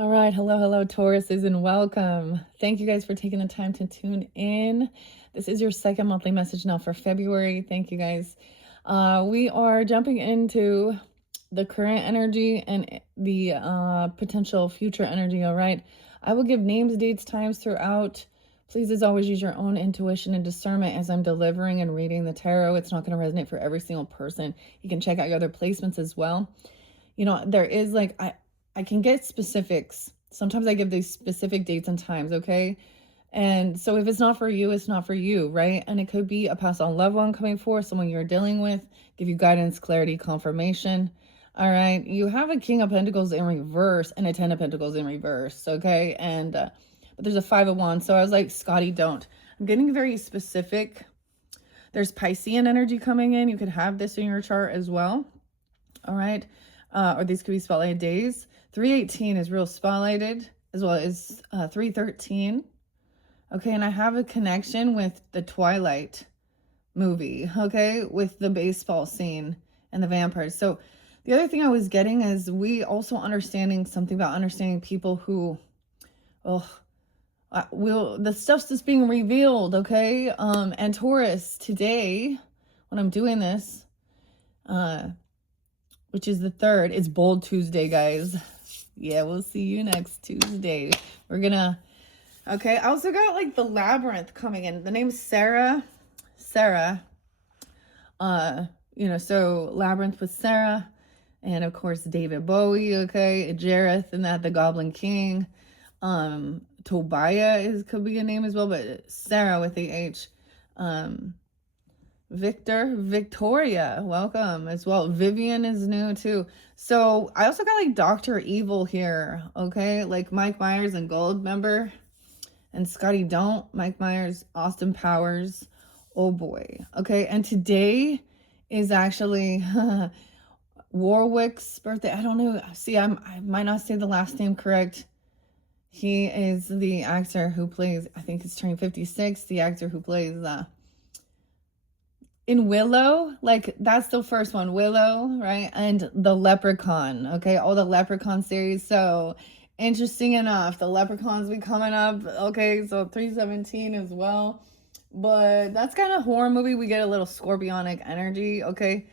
All right. Hello, Tauruses, and welcome. Thank you guys for taking the time to tune in. This is your second monthly message now for February. Thank you guys. We are jumping into the current energy and the potential future energy. All right. I will give names, dates, times throughout. Please, as always, use your own intuition and discernment as I'm delivering and reading the tarot. It's not going to resonate for every single person. You can check out your other placements as well. There is I can get specifics. Sometimes I give these specific dates and times, okay? And so if it's not for you, it's not for you, right? And it could be a passed on loved one coming forth, someone you're dealing with, give you guidance, clarity, confirmation. All right. You have a King of Pentacles in reverse and a Ten of Pentacles in reverse, okay? And but there's a Five of Wands. So I was like, Scotty, don't. I'm getting very specific. There's Piscean energy coming in. You could have this in your chart as well. All right. Or these could be spotlighted days. 318 is real spotlighted, as well as 313. Okay, and I have a connection with the Twilight movie, okay, with the baseball scene and the vampires. So the other thing I was getting is we also understanding something about understanding people who, the stuff's just being revealed, okay? And Taurus, today, when I'm doing this, which is the 3rd, it's Bold Tuesday, guys. Yeah, we'll see you next Tuesday. We're gonna, okay, I also got like the Labyrinth coming in. The name's Sarah. So Labyrinth with Sarah. And of course, David Bowie, okay, Jareth, and that the Goblin King. Tobiah could be a name as well, but Sarah with the H. Victoria, welcome as well. Vivian is new too. So I also got like Dr. Evil here, okay? Like Mike Myers and Gold, member. And Scotty Don't, Mike Myers, Austin Powers. Oh boy. Okay, and today is actually Warwick's birthday. I don't know. See, I might not say the last name correct. He is the actor who plays, I think he's turning 56, the actor who plays in Willow, like that's the first one, Willow, right? And the Leprechaun, okay, all the Leprechaun series. So interesting enough, the Leprechauns be coming up, okay, so 317 as well. But that's kind of horror movie. We get a little scorpionic energy, okay.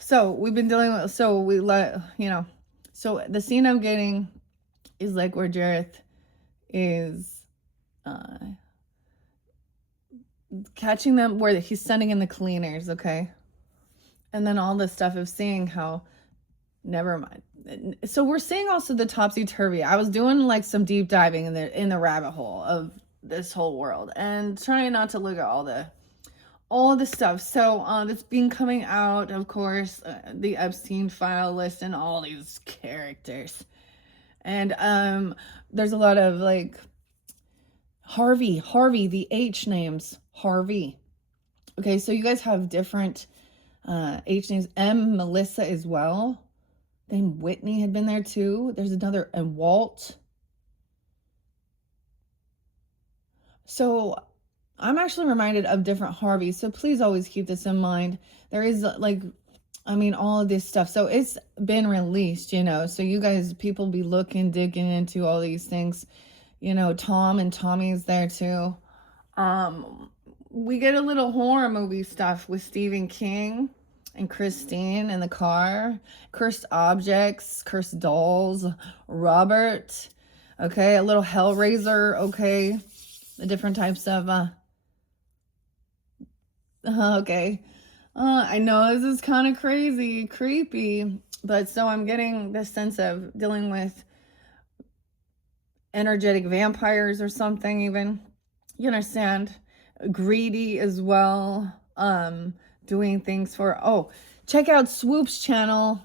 So we've been dealing with, so the scene I'm getting is like where Jareth is catching them, where he's sending in the cleaners, okay? And then all this stuff of seeing how, never mind. So we're seeing also the topsy-turvy. I was doing like some deep diving in the rabbit hole of this whole world and trying not to look at all of the stuff. So that's been coming out, of course, the Epstein file list and all these characters. And there's a lot of like Harvey, the H names, Harvey. Okay, so you guys have different H names. Melissa as well. Then Whitney had been there too. There's another, and Walt. So I'm actually reminded of different Harveys. So please always keep this in mind. There is all of this stuff. So it's been released, so you guys, people be digging into all these things. Tom and Tommy's there too. We get a little horror movie stuff with Stephen King and Christine in the car. Cursed objects, cursed dolls, Robert. Okay, a little Hellraiser. Okay, the different types of. Okay. I know this is kind of crazy, creepy, but so I'm getting this sense of dealing with energetic vampires or something, even, you understand, greedy as well, doing things for, check out Swoop's channel.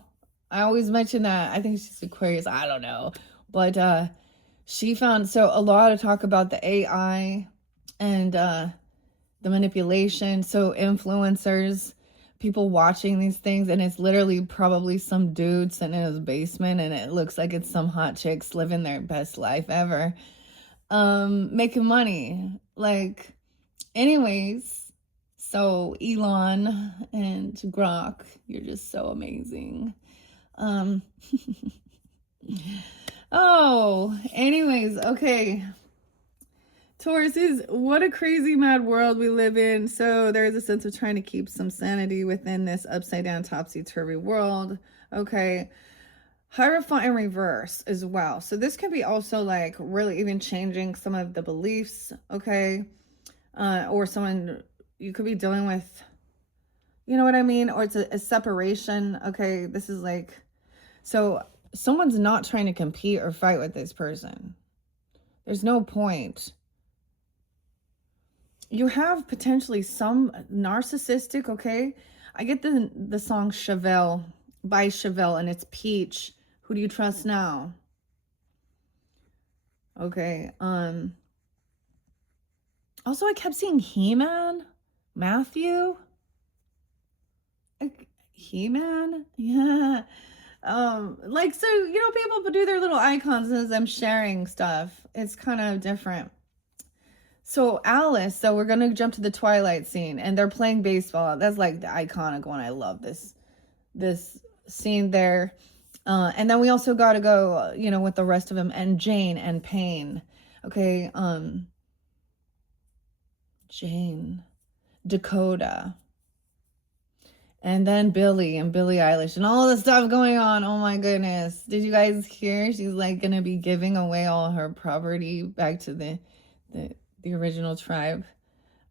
I always mention that. I think she's Aquarius, I don't know, but she found, so a lot of talk about the AI and the manipulation. So influencers, people watching these things, and it's literally probably some dude sitting in his basement, and it looks like it's some hot chicks living their best life ever, making money. Like, anyways, so Elon and Grok, you're just so amazing. Oh, anyways, okay. Tauruses, what a crazy mad world we live in. So there is a sense of trying to keep some sanity within this upside down, topsy-turvy world. Okay. Hierophant in reverse as well. So this can be also like really even changing some of the beliefs, okay? Or someone, you could be dealing with, you know what I mean? Or it's a separation, okay? This is like, so someone's not trying to compete or fight with this person. There's no point. You have potentially some narcissistic, okay? I get the song Chevelle by Chevelle, and it's Peach. Who do you trust now? Okay. Also, I kept seeing He-Man, Matthew. He-Man, yeah. Like, so, you know, people do their little icons as I'm sharing stuff. It's kind of different. So Alice, so we're gonna jump to the Twilight scene, and they're playing baseball. That's like the iconic one. I love this scene there. And then we also got to go, you know, with the rest of them, and Jane and Payne. Okay, Jane, Dakota, and then Billie and Billie Eilish and all the stuff going on. Oh my goodness. Did you guys hear? She's like gonna be giving away all her property back to the original tribe.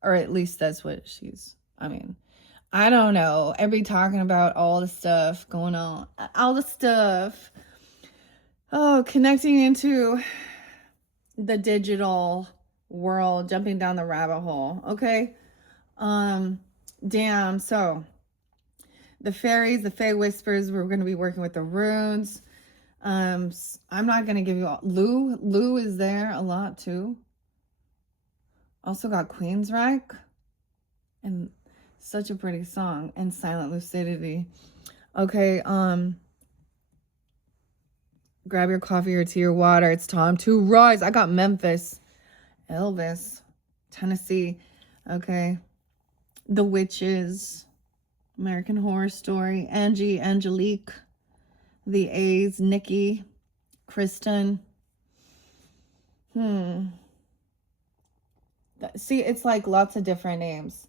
Or at least that's what she's, I mean, I don't know. Everybody talking about all the stuff going on. All the stuff. Oh, connecting into the digital world, jumping down the rabbit hole. Okay. Damn. So the fairies, the Fae Whispers, we're going to be working with the runes. I'm not going to give you all. Lou is there a lot too. Also got Queensryche. And such a pretty song. And Silent Lucidity. Okay, grab your coffee or tea or water. It's time to rise. I got Memphis, Elvis, Tennessee. Okay. The Witches, American Horror Story, Angie, Angelique, The A's, Nikki, Kristen. See, it's like lots of different names.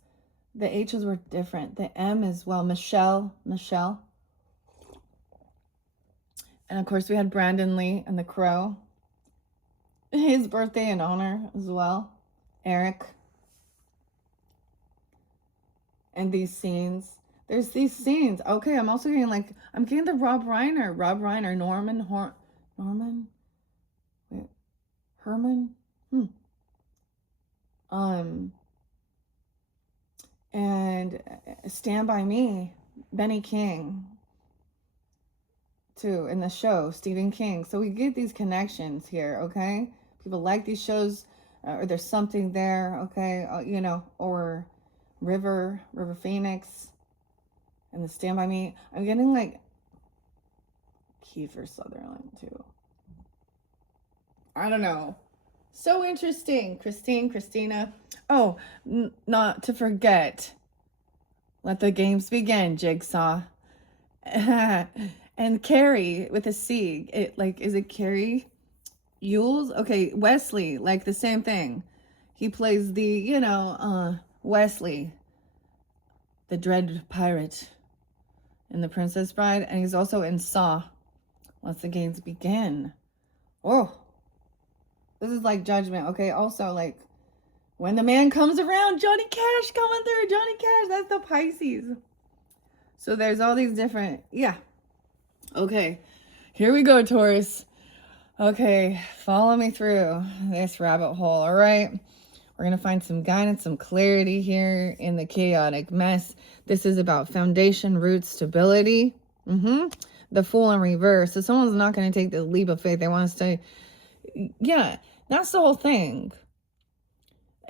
The H's were different. The M as well. Michelle. And of course we had Brandon Lee and the Crow. His birthday in honor as well. Eric. And these scenes. There's these scenes. Okay, I'm also getting like, I'm getting the Rob Reiner. Norman. Wait. Herman? And Stand By Me, Benny King, too, in the show, Stephen King. So we get these connections here, okay? People like these shows, or there's something there, okay? You know, or River Phoenix, and the Stand By Me. I'm getting like Kiefer Sutherland, too. I don't know. So interesting. Christina. Oh, not to forget. Let the games begin, Jigsaw. And Carrie with a C. Is it Carrie Yules? Okay, Wesley, like the same thing. He plays the, Wesley, the dread pirate in The Princess Bride. And he's also in Saw. Let the games begin. Oh. This is like Judgment, okay? Also, like, when the man comes around, Johnny Cash coming through. Johnny Cash, that's the Pisces. So there's all these different, yeah. Okay, here we go, Taurus. Okay, follow me through this rabbit hole, all right? We're going to find some guidance, some clarity here in the chaotic mess. This is about foundation, roots, stability. The Fool in reverse. So someone's not going to take the leap of faith. They want to stay, yeah. That's the whole thing.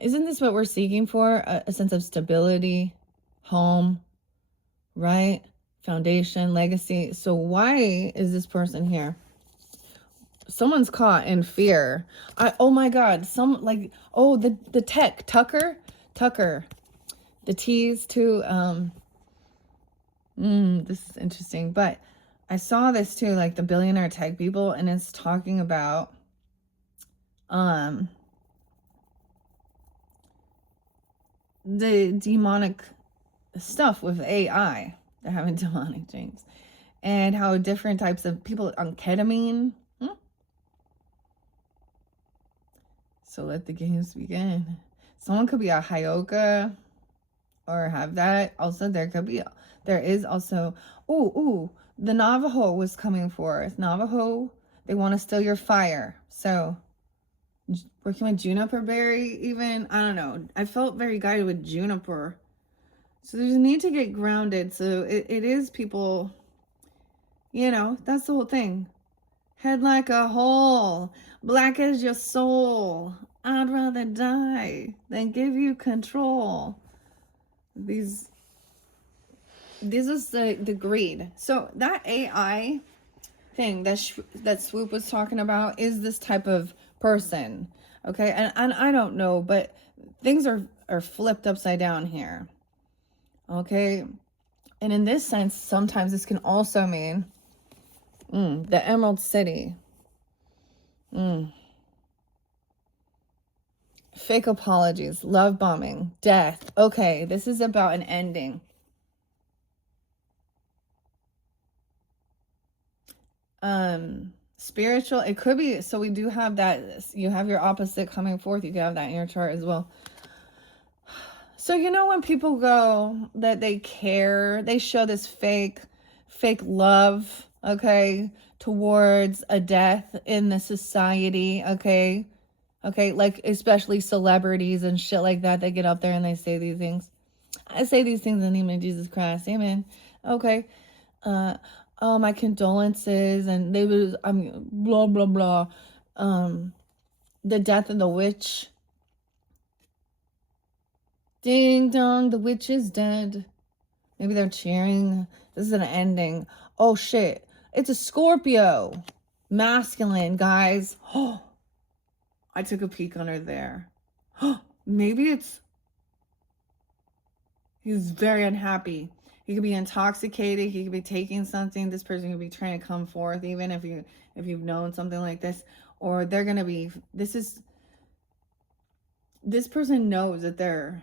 Isn't this what we're seeking for? A sense of stability, home, right? Foundation, legacy. So why is this person here? Someone's caught in fear. Oh my God. The tech, Tucker. The T's too. This is interesting. But I saw this too, like the billionaire tech people, and it's talking about the demonic stuff with AI. They're having demonic dreams. And how different types of people on ketamine. So let the games begin. Someone could be a Hyoka or have that. Also, there is also, the Navajo was coming forth. Navajo, they want to steal your fire. So working with juniper berry, even, I don't know. I felt very guided with juniper. So there's a need to get grounded. So it is people, that's the whole thing. Head like a hole, black as your soul. I'd rather die than give you control. This is the greed. So that AI thing that Swoop was talking about is this type of person. Okay, and I don't know, but things are flipped upside down here. Okay, and in this sense, sometimes this can also mean the Emerald City. Fake apologies, love bombing, death. Okay, this is about an ending. Spiritual, it could be, so we do have that. You have your opposite coming forth. You can have that in your chart as well. So when people go that they care, they show this fake love, okay, towards a death in the society, okay, like especially celebrities and shit like that. They get up there and they say these things. I say these things in the name of Jesus Christ, amen. Okay, oh, my condolences, and blah blah blah. The death of the witch. Ding dong, the witch is dead. Maybe they're cheering. This is an ending. Oh shit. It's a Scorpio. Masculine, guys. Oh, I took a peek under there. Maybe he's very unhappy. He could be intoxicated. He could be taking something. This person could be trying to come forth, even if you've known something like this. Or they're going to be, this person knows that they're,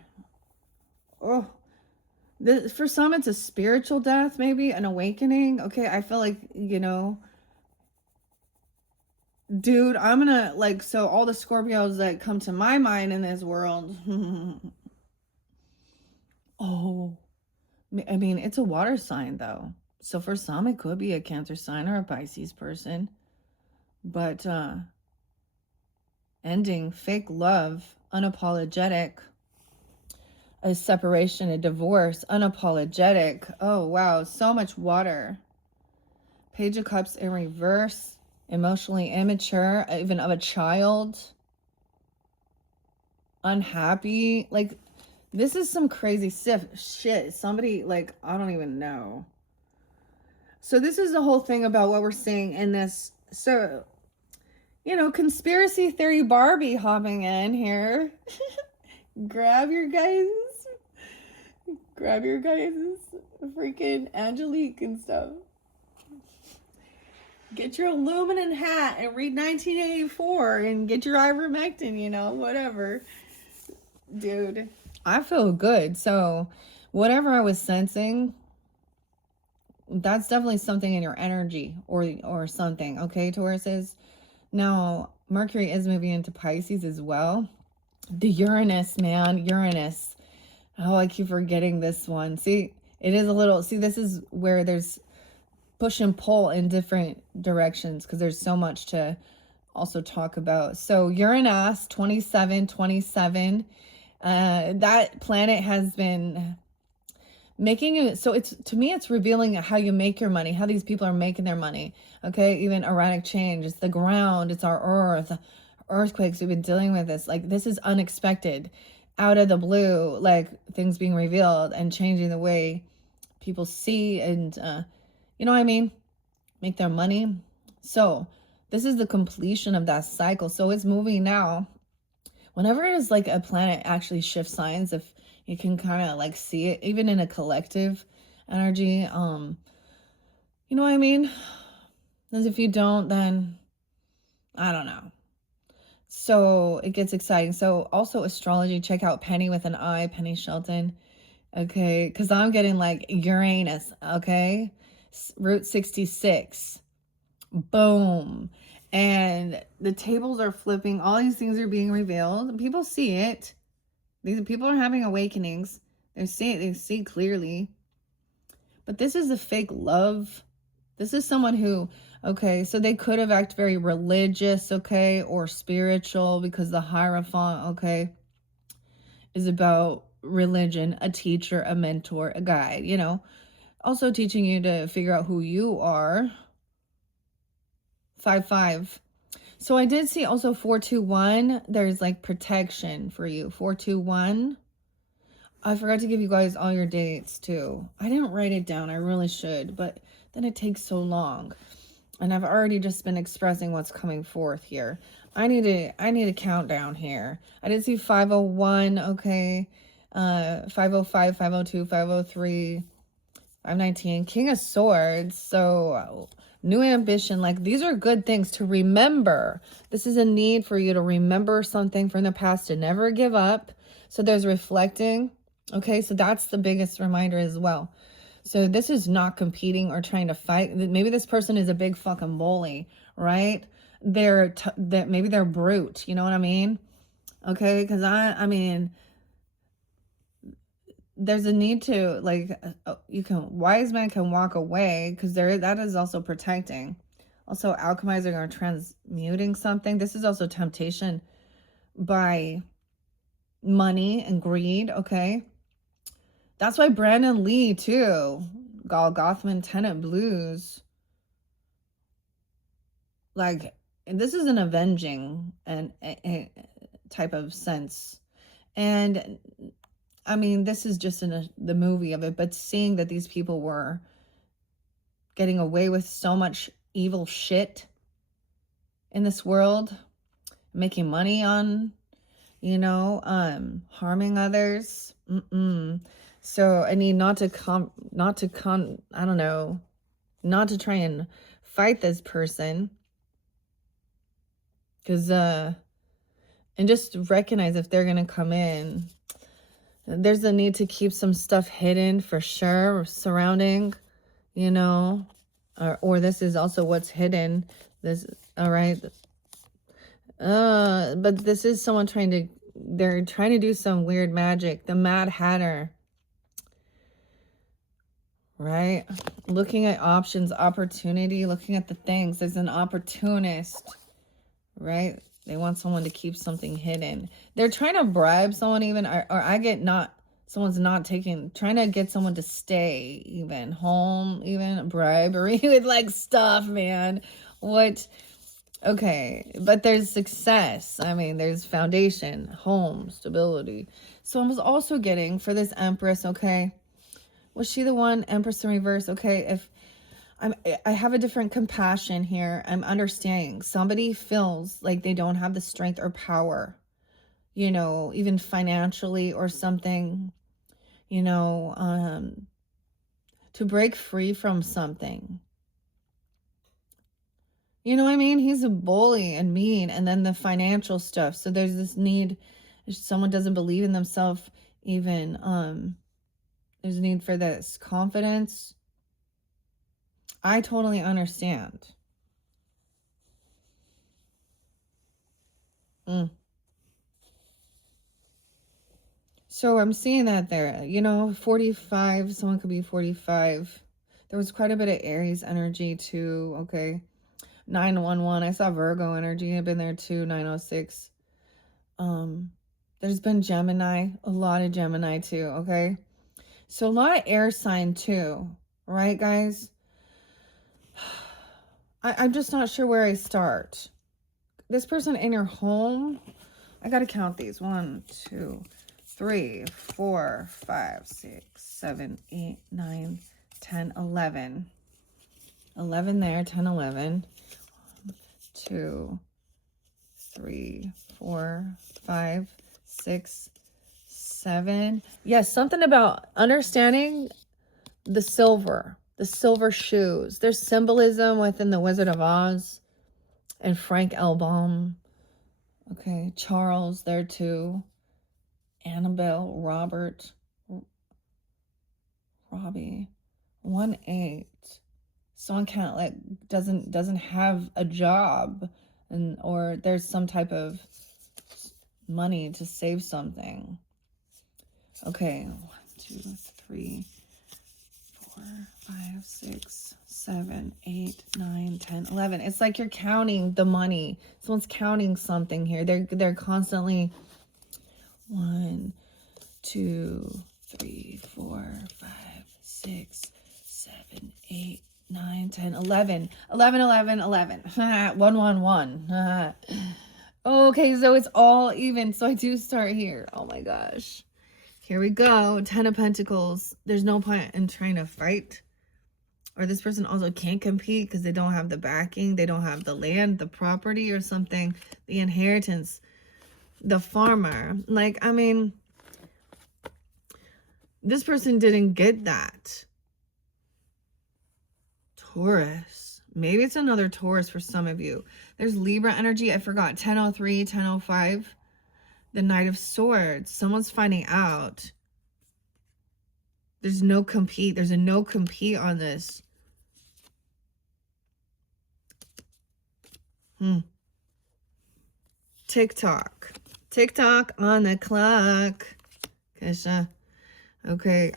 for some, it's a spiritual death, maybe an awakening. Okay, I feel like, dude, I'm gonna, so all the Scorpios that come to my mind in this world. Oh, I mean, it's a water sign, though. So for some, it could be a Cancer sign or a Pisces person. But ending, fake love, unapologetic. A separation, a divorce, unapologetic. Oh, wow. So much water. Page of Cups in reverse. Emotionally immature, even of a child. Unhappy. Like, this is some crazy shit. Somebody, I don't even know. So this is the whole thing about what we're seeing in this. So, conspiracy theory Barbie hopping in here. Grab your guys' freaking Angelique and stuff. Get your aluminum hat and read 1984 and get your ivermectin, whatever. Dude, I feel good. So whatever I was sensing, that's definitely something in your energy or something. Okay, Tauruses. Now, Mercury is moving into Pisces as well. The Uranus, man. Uranus. Oh, I keep forgetting this one. See, it is a little... See, this is where there's push and pull in different directions because there's so much to also talk about. So Uranus, 2727. That planet has been making it... So it's, to me, it's revealing how you make your money, how these people are making their money. Okay, even erratic change. It's the ground. It's our earth. Earthquakes. We've been dealing with this. This is unexpected. Out of the blue, things being revealed and changing the way people see and, you know what I mean? Make their money. So this is the completion of that cycle. So it's moving now. Whenever it is a planet actually shifts signs, if you can kind of see it, even in a collective energy, You know what I mean? As if you don't, then I don't know. So it gets exciting. So also astrology, check out Penny with an I, Penny Shelton. Okay, because I'm getting like Uranus. Okay, Route 66. Boom. And the tables are flipping. All these things are being revealed. People see it. These people are having awakenings. They see clearly. But this is a fake love. This is someone who, okay, so they could have acted very religious, okay, or spiritual, because the Hierophant, okay, is about religion, a teacher, a mentor, a guide, you know, also teaching you to figure out who you are. 5-5. So I did see also 421. There's like protection for you. 421. I forgot to give you guys all your dates too. I didn't write it down. I really should, but then it takes so long. And I've already just been expressing what's coming forth here. I need a countdown here. I did see 501, okay. 505, 502, 503, 519, King of Swords. So new ambition, like these are good things to remember. This is a need for you to remember something from the past, to never give up. So there's reflecting. Okay, so that's the biggest reminder as well. So this is not competing or trying to fight. Maybe this person is a big fucking bully, right? Maybe they're brute. You know what I mean? Okay, because I mean, there's a need to like wise man can walk away, because that is also protecting, also alchemizing or transmuting something. This is also temptation by money and greed. Okay, that's why Brandon Lee too, Gal Gothman, Tenant Blues, like this is an avenging and a type of sense. And I mean, this is just in the movie of it, but seeing that these people were getting away with so much evil shit in this world, making money on, you know, harming others. So I need not to try and fight this person, because and just recognize if they're gonna come in. There's a need to keep some stuff hidden for sure, surrounding, you know, or this is also what's hidden. This, all right. But this is someone they're trying to do some weird magic. The Mad Hatter, right? Looking at options, opportunity, looking at the things. There's an opportunist, right? They want someone to keep something hidden. They're trying to bribe someone even, someone's not trying to get someone to stay even home, even bribery with like stuff, man. What? Okay, but there's success. I mean, there's foundation, home, stability. So I was also getting for this Empress, okay? Was she the one, Empress in reverse? Okay, if I have a different compassion here. I'm understanding. Somebody feels like they don't have the strength or power, you know, even financially or something, you know, to break free from something. You know what I mean? He's a bully and mean, and then the financial stuff. So there's this need, if someone doesn't believe in themselves even, there's a need for this confidence. I totally understand. So I'm seeing that there, you know, 45, someone could be 45. There was quite a bit of Aries energy too, okay. 911, I saw Virgo energy, I've been there too, 906. There's been Gemini, a lot of Gemini too, okay. So a lot of air sign too, right, guys? I'm just not sure where I start. This person in your home, I gotta count these. 1, 2, 3, 4, 5, 6, 7, 8, 9, 10, 11. 11 there, 10, 11. 1, 2, 3, 4, 5, 6, 7. Yes, something about understanding the silver. The silver shoes. There's symbolism within the Wizard of Oz and Frank L. Baum. Okay, Charles there too. Annabelle, Robert, Robbie. 1-8. Someone can't like doesn't have a job, and or there's some type of money to save something. Okay, 1, 2, 3, 4, 5, 6, 7, 8, 9, 10, 11. It's like you're counting the money. Someone's counting something here. They're constantly 1, 2, 3, 4, 5, 6, 7, 8, 9, 10, 11. 11, 11, 11. 1, 1, 1. Okay, so it's all even. So I do start here. Oh my gosh. Here we go. 10 of Pentacles. There's no point in trying to fight. Or this person also can't compete because they don't have the backing. They don't have the land, the property or something. The inheritance. The farmer. Like, I mean, this person didn't get that. Taurus. Maybe it's another Taurus for some of you. There's Libra energy. I forgot. 1003, 1005. The Knight of Swords. Someone's finding out. There's no compete. There's a no compete on this. TikTok. TikTok on the clock. Kesha. Okay.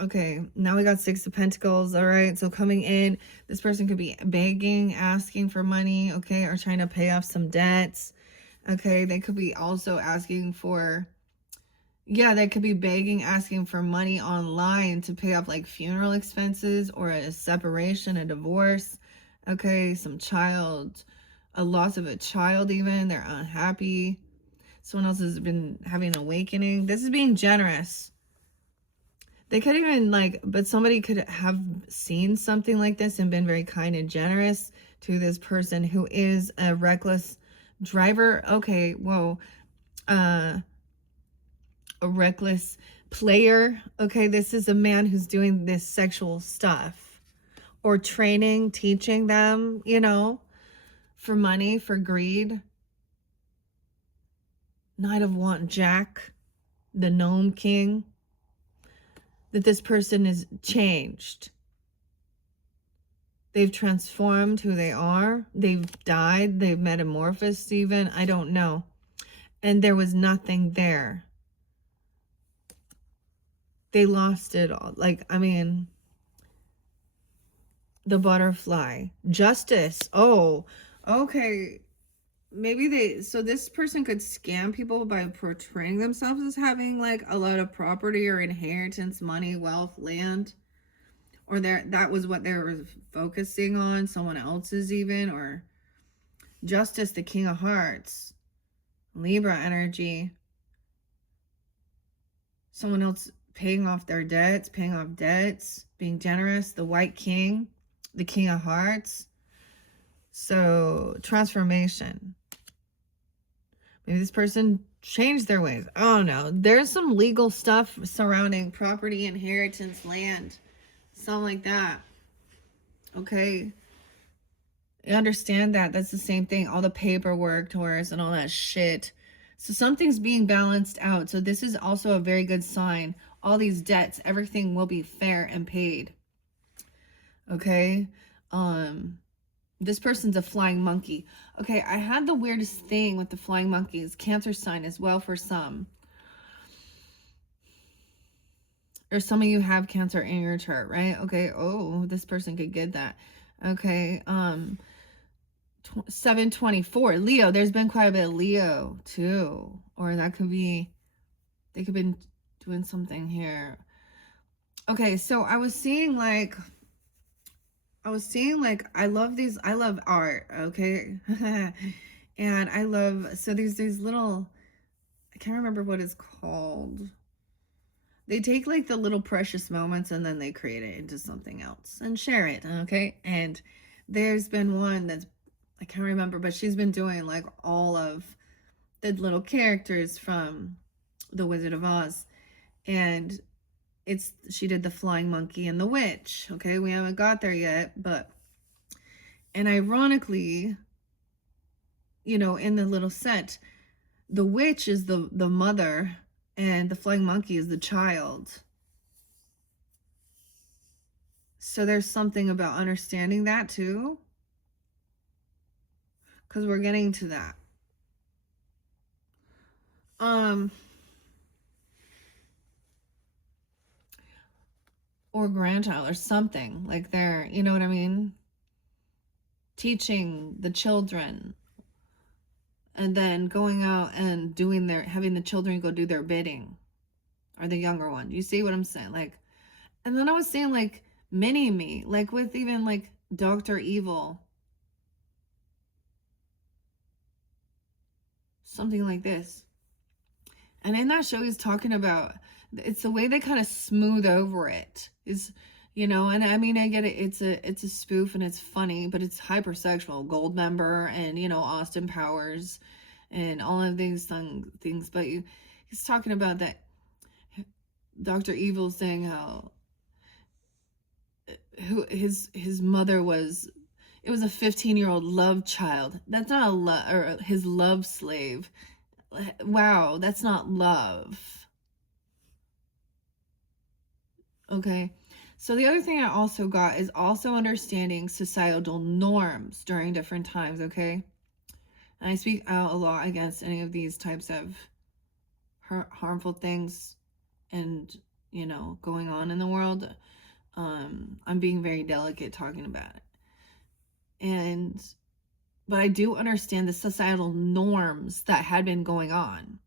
Okay. Now we got 6 of Pentacles. All right. So coming in, this person could be begging, asking for money. Okay. Or trying to pay off some debts. Okay. They could be also asking for, yeah, they could be begging, asking for money online to pay off like funeral expenses or a separation, a divorce. Okay. Some child, a loss of a child even. They're unhappy. Someone else has been having an awakening. This is being generous. They could even like, but somebody could have seen something like this and been very kind and generous to this person who is a reckless driver. Okay, whoa. A reckless player. Okay, this is a man who's doing this sexual stuff or training, teaching them, you know, for money, for greed. Knight of Wands, Jack, the Gnome King. That this person is changed. They've transformed who they are. They've died. They've metamorphosed even. I don't know. And there was nothing there. They lost it all. Like, I mean, the butterfly. Justice. Oh, okay. Maybe so this person could scam people by portraying themselves as having like a lot of property or inheritance, money, wealth, land, or that was what they were focusing on, someone else's even, or Justice, the King of Hearts, Libra energy, someone else paying off their debts, being generous, the White King, the King of Hearts. So transformation. Maybe this person changed their ways. Oh no, there's some legal stuff surrounding property, inheritance, land, something like that. Okay. You understand that. That's the same thing. All the paperwork, Taurus, and all that shit. So something's being balanced out. So this is also a very good sign. All these debts, everything will be fair and paid. Okay. This person's a flying monkey. Okay, I had the weirdest thing with the flying monkeys. Cancer sign as well for some. Or some of you have Cancer in your chart, right? Okay, oh, this person could get that. Okay, 724. Leo, there's been quite a bit of Leo too. Or that could be, they could have been doing something here. Okay, so I was seeing like, I love art, okay? And I love, so these little, I can't remember what it's called. They take like the little precious moments and then they create it into something else and share it, okay? And there's been one that's, I can't remember, but she's been doing like all of the little characters from The Wizard of Oz. And she did the flying monkey and the witch. Okay, we haven't got there yet, but, and ironically, you know, in the little set, the witch is the mother and the flying monkey is the child. So there's something about understanding that too, because we're getting to that. Or grandchild or something, like they're, you know what I mean, teaching the children and then going out and doing having the children go do their bidding, or the younger one. You see what I'm saying? Like, and then I was saying like mini me, like with even like Dr. Evil, something like this. And in that show, he's talking about, it's the way they kind of smooth over it. Is, you know, and I mean, I get it. It's a spoof and it's funny, but it's hypersexual. Goldmember and, you know, Austin Powers and all of these things. But he's talking about that Dr. Evil saying how his mother was, it was a 15-year-old love child. That's not a love, or his love slave. Wow, that's not love. Okay, so the other thing I also got is also understanding societal norms during different times, okay? And I speak out a lot against any of these types of harmful things and, you know, going on in the world. I'm being very delicate talking about it. But I do understand the societal norms that had been going on.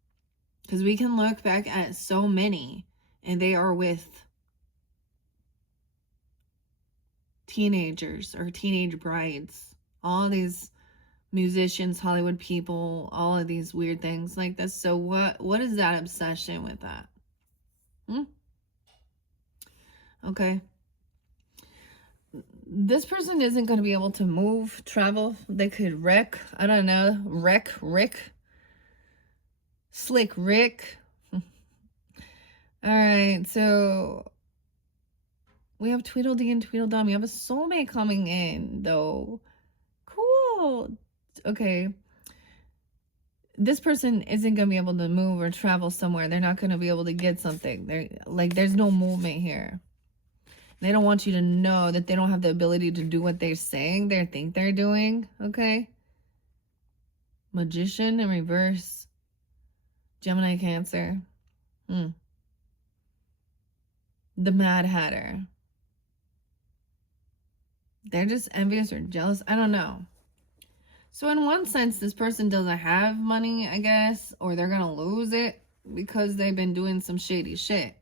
Because we can look back at so many, and they are with teenagers or teenage brides. All these musicians, Hollywood people, all of these weird things like this. So what is that obsession with that? Okay. This person isn't going to be able to move, travel. They could wreck. I don't know. Slick Rick. All right. So we have Tweedledee and Tweedledum. We have a soulmate coming in, though. Cool. Okay. This person isn't going to be able to move or travel somewhere. They're not going to be able to get something. There's no movement here. They don't want you to know that they don't have the ability to do what they're saying they think they're doing, okay? Magician in reverse. Gemini, Cancer. The Mad Hatter. They're just envious or jealous. I don't know. So in one sense, this person doesn't have money, I guess, or they're going to lose it because they've been doing some shady shit.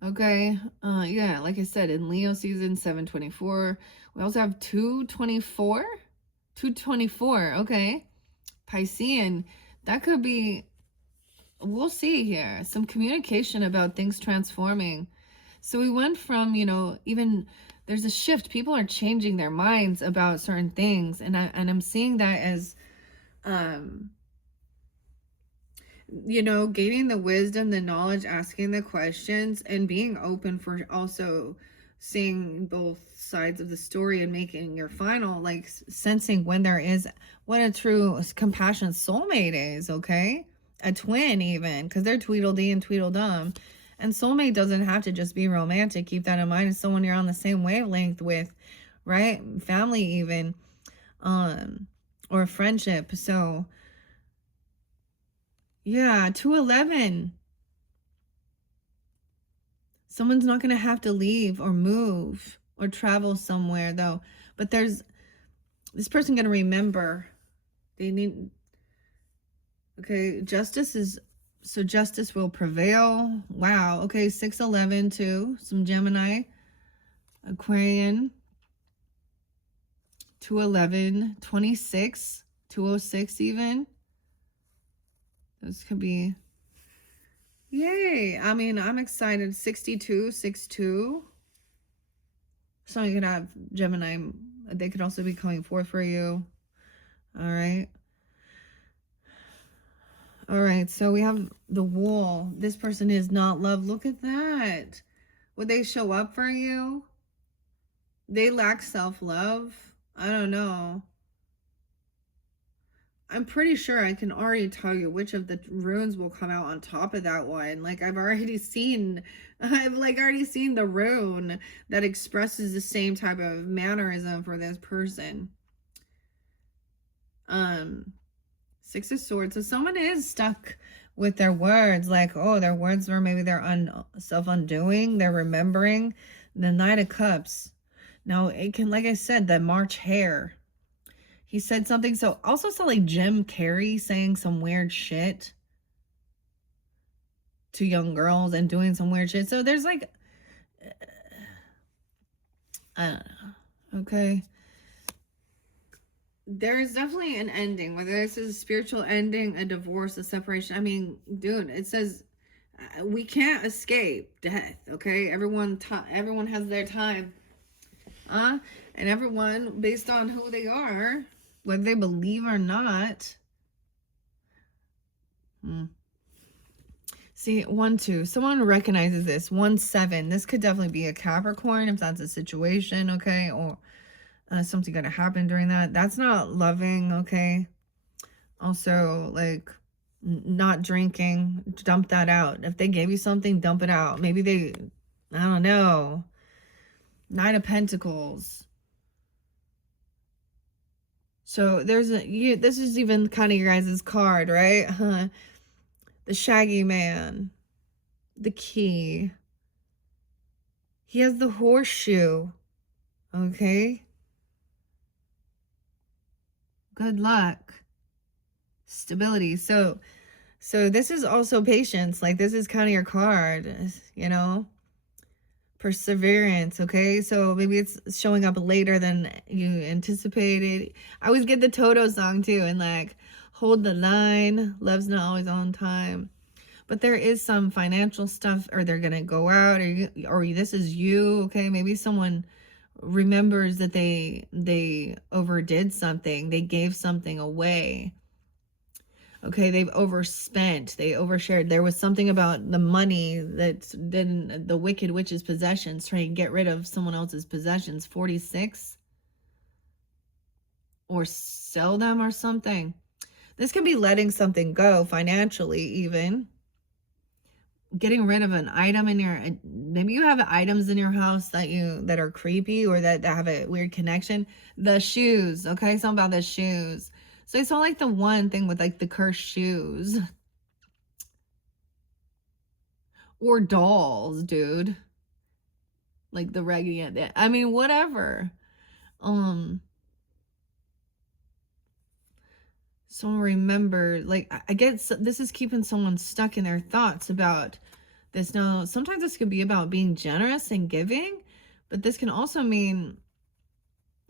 Okay, yeah, like I said, in Leo season 724, we also have 224, okay, Piscean, that could be, we'll see here, some communication about things transforming. So we went from, you know, even, there's a shift, people are changing their minds about certain things, and I'm seeing that as, you know, gaining the wisdom, the knowledge, asking the questions, and being open for also seeing both sides of the story and making your final, like sensing when there is, what a true compassionate soulmate is, okay? A twin even, because they're Tweedledee and Tweedledum. And soulmate doesn't have to just be romantic. Keep that in mind. It's someone you're on the same wavelength with, right? Family even, or friendship. So yeah, 211. Someone's not going to have to leave or move or travel somewhere, though. But there's this person going to remember. They need. Okay, justice is. So justice will prevail. Wow. Okay, 611 too. Some Gemini. Aquarian. 211. 26. 206 even. This could be. Yay. I mean, I'm excited. 62, 62. Someone could have Gemini. They could also be coming forth for you. All right. All right, so we have the Wall. This person is not loved. Look at that. Would they show up for you? They lack self-love. I don't know. I'm pretty sure I can already tell you which of the runes will come out on top of that one. Like I've already seen the rune that expresses the same type of mannerism for this person. Six of Swords. So someone is stuck with their words, like, oh, their words were maybe they're self-undoing, they're remembering. The Knight of Cups. Now, it can, like I said, the March Hare. He said something, so also saw like Jim Carrey saying some weird shit to young girls and doing some weird shit. So there's like, I don't know, okay? There's definitely an ending, whether this is a spiritual ending, a divorce, a separation. I mean, dude, it says we can't escape death, okay? Everyone has their time. And everyone, based on who they are, whether they believe or not. See, 1, 2. Someone recognizes this. 1, 7. This could definitely be a Capricorn if that's a situation, okay? Or something gonna happen during that. That's not loving, okay? Also, like, not drinking. Dump that out. If they gave you something, dump it out. Maybe they, I don't know. Knight of Pentacles. So there's this is even kind of your guys' card, right? The Shaggy Man. The Key. He has the Horseshoe. Okay. Good luck. Stability. So this is also patience. Like, this is kind of your card, you know? Perseverance, okay? So maybe it's showing up later than you anticipated. I always get the Toto song too, and like, hold the line, love's not always on time. But there is some financial stuff, or they're gonna go out, or this is you, okay? Maybe someone remembers that they overdid something, they gave something away. Okay, they've overspent, they overshared. There was something about the money that didn't, the Wicked Witch's possessions, trying to get rid of someone else's possessions. 46. Or sell them or something. This can be letting something go financially, even. Getting rid of an item in your, maybe you have items in your house that are creepy, or that have a weird connection. The shoes, okay? Something about the shoes. So I saw like the one thing with like the cursed shoes. Or dolls, dude. Like the regular, I mean, whatever. Someone remember, like, I guess this is keeping someone stuck in their thoughts about this. Now, sometimes this could be about being generous and giving, but this can also mean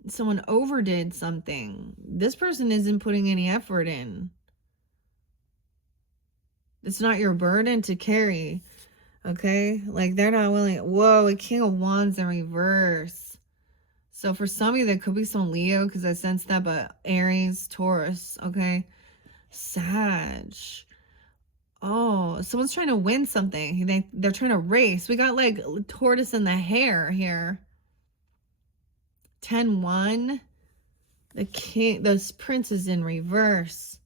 someone overdid something. This person isn't putting any effort in. It's not your burden to carry, okay? Like, they're not willing. Whoa, a King of Wands in reverse. So for some of you, there could be some Leo, because I sense that, but Aries, Taurus, okay? Sag. Oh, someone's trying to win something. They're trying to race. We got like tortoise in the hare here. 10-1. The king, those prince is in reverse.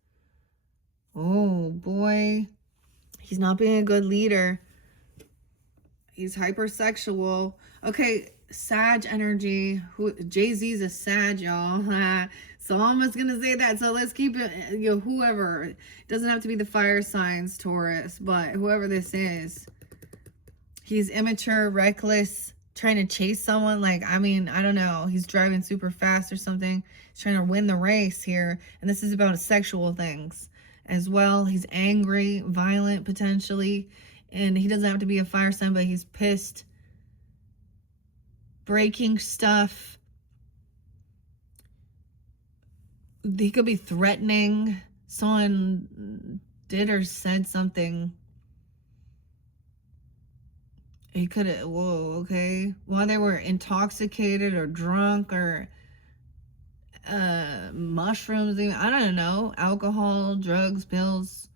Oh boy. He's not being a good leader. He's hypersexual. Okay, Sag energy. Jay-Z's a Sag, y'all. So I'm just gonna say that. So let's keep it, you know, whoever. It doesn't have to be the fire signs, Taurus, but whoever this is. He's immature, reckless, trying to chase someone. Like, I mean, I don't know. He's driving super fast or something. He's trying to win the race here. And this is about sexual things as well. He's angry, violent, potentially. And he doesn't have to be a fire sign, but he's pissed. Breaking stuff. He could be threatening. Someone did or said something. He could have, whoa, okay. While they were intoxicated or drunk or mushrooms, even, I don't know. Alcohol, drugs, pills.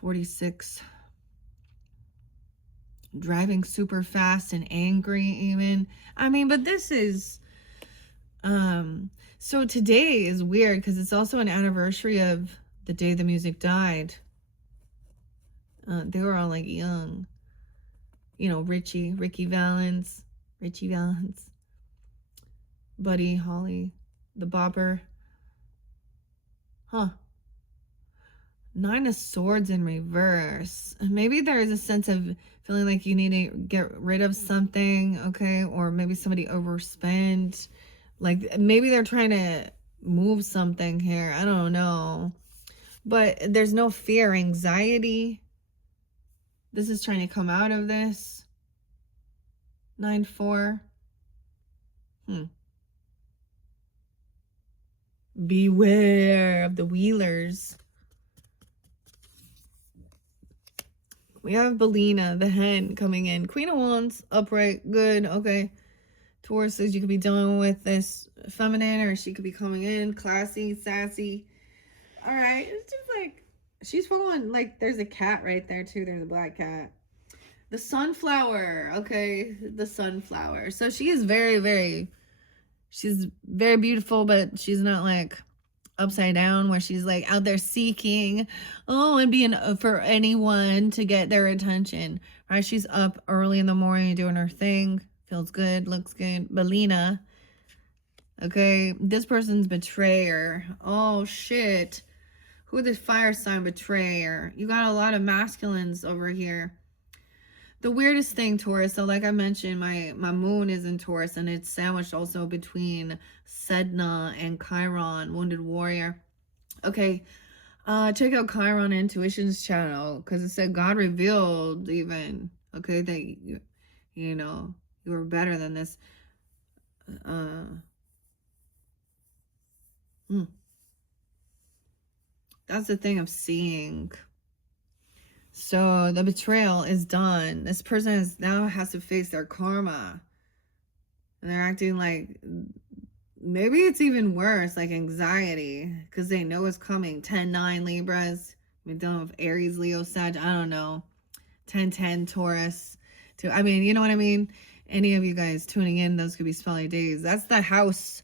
46. Driving super fast and angry even. I mean, but this is so today is weird because it's also an anniversary of the day the music died. They were all like young. You know, Ricky Valens, Buddy Holly, the Bopper. Huh. 9 of Swords in reverse. Maybe there is a sense of feeling like you need to get rid of something, okay? Or maybe somebody overspent. Like maybe they're trying to move something here. I don't know. But there's no fear, anxiety. This is trying to come out of this. 9-4. Beware of the Wheelers. We have Belina, the hen, coming in. Queen of Wands, upright, good, okay. Taurus says you could be dealing with this feminine, or she could be coming in, classy, sassy. All right, it's just like, she's following, like, there's a cat right there, too. There's a black cat. The sunflower, okay, the sunflower. So she is she's very beautiful, but she's not, like, upside down where she's like out there seeking and being for anyone to get their attention, right? She's up early in the morning doing her thing, feels good, looks good. Belina, okay, this person's betrayer. Oh shit, who the fire sign betrayer? You got a lot of masculines over here. The weirdest thing, Taurus, so like I mentioned, my moon is in Taurus, and it's sandwiched also between Sedna and Chiron, Wounded Warrior. Okay, check out Chiron Intuitions channel, because it said God revealed even, okay, that you know, you were better than this. That's the thing of seeing. So the betrayal is done. This person now has to face their karma. And they're acting like, maybe it's even worse, like anxiety, because they know it's coming. 10-9 Libras. We're dealing with Aries, Leo, Sag. I don't know. 10-10 Taurus. I mean, you know what I mean? Any of you guys tuning in, those could be spelly days. That's the house.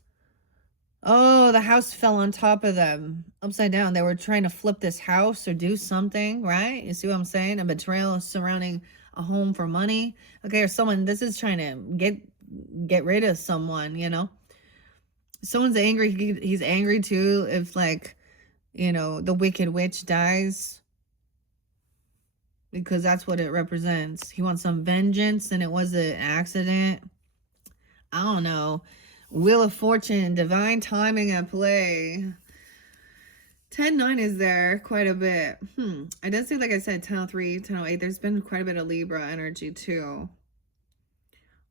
Oh, the house fell on top of them, upside down. They were trying to flip this house or do something, right? You see what I'm saying? A betrayal surrounding a home for money. Okay, or someone, this is trying to get rid of someone, you know? Someone's angry. He's angry too if, like, you know, the Wicked Witch dies. Because that's what it represents. He wants some vengeance and it was an accident. I don't know. Wheel of Fortune, divine timing at play. 10-9 is there quite a bit. I did see, like I said, 10-03, 10-08. There's been quite a bit of Libra energy too.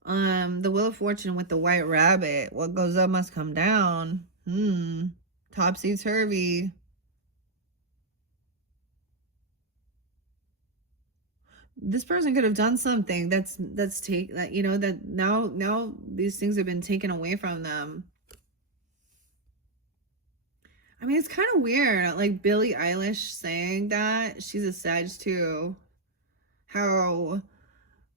The Wheel of Fortune with the white rabbit. What goes up must come down. Topsy-turvy. This person could have done something that you know, that now these things have been taken away from them. I mean, it's kind of weird, like Billie Eilish saying that she's a Sag too. How,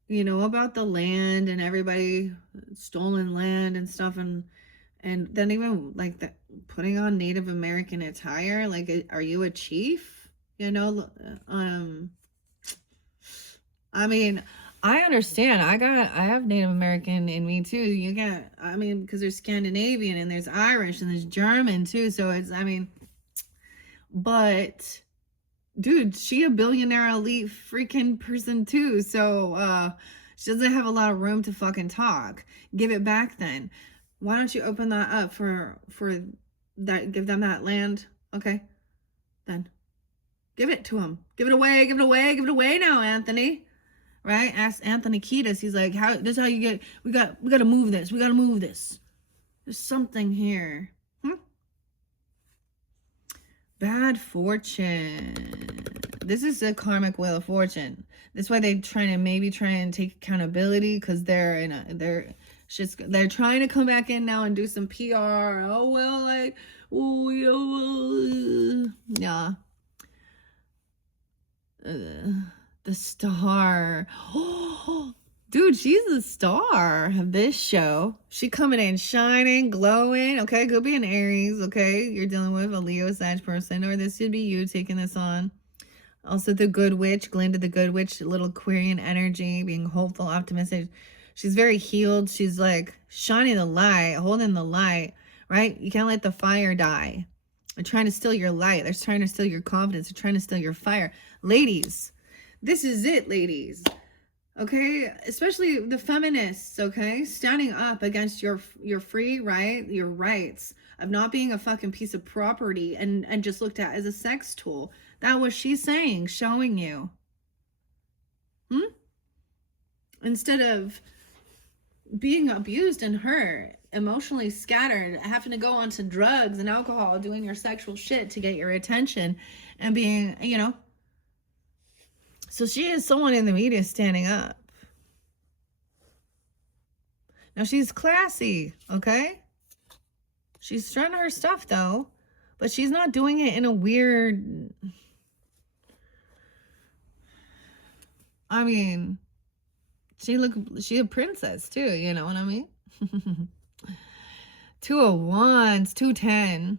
you know, about the land and everybody stolen land and stuff, and then even like that, putting on Native American attire. Like, are you a chief? You know, I mean, I understand. I have Native American in me too. You got, I mean, because there's Scandinavian and there's Irish and there's German too. So it's, I mean, but dude, she a billionaire elite freaking person too. So she doesn't have a lot of room to fucking talk. Give it back then. Why don't you open that up for that, give them that land? Okay, then give it to them. Give it away, give it away, give it away now, Anthony. Right? Ask Anthony Kiedis. He's like, "How? This is how you get? We got to move this. We got to move this. There's something here." Bad fortune. This is a karmic Wheel of Fortune. That's why they maybe try and take accountability, because They're trying to come back in now and do some PR. Oh, well, yeah. The star. Dude, she's the star of this show. She coming in shining, glowing. Okay, go be an Aries. Okay, you're dealing with a Leo Sag person, or this should be you taking this on. Also, the Good Witch, Glinda the Good Witch, little Aquarian energy, being hopeful, optimistic. She's very healed. She's like shining the light, holding the light, right? You can't let the fire die. They're trying to steal your light. They're trying to steal your confidence. They're trying to steal your fire. Ladies, this is it, ladies. Okay, especially the feminists, okay, standing up against your free right, your rights of not being a fucking piece of property and just looked at as a sex tool. That was she's saying, showing you. Instead of being abused and hurt, emotionally scattered, having to go onto drugs and alcohol, doing your sexual shit to get your attention and being, you know. So she is someone in the media standing up. Now she's classy, okay? She's strutting her stuff though, but she's not doing it in a weird... I mean, she a princess too, you know what I mean? 2 of Wands, 210,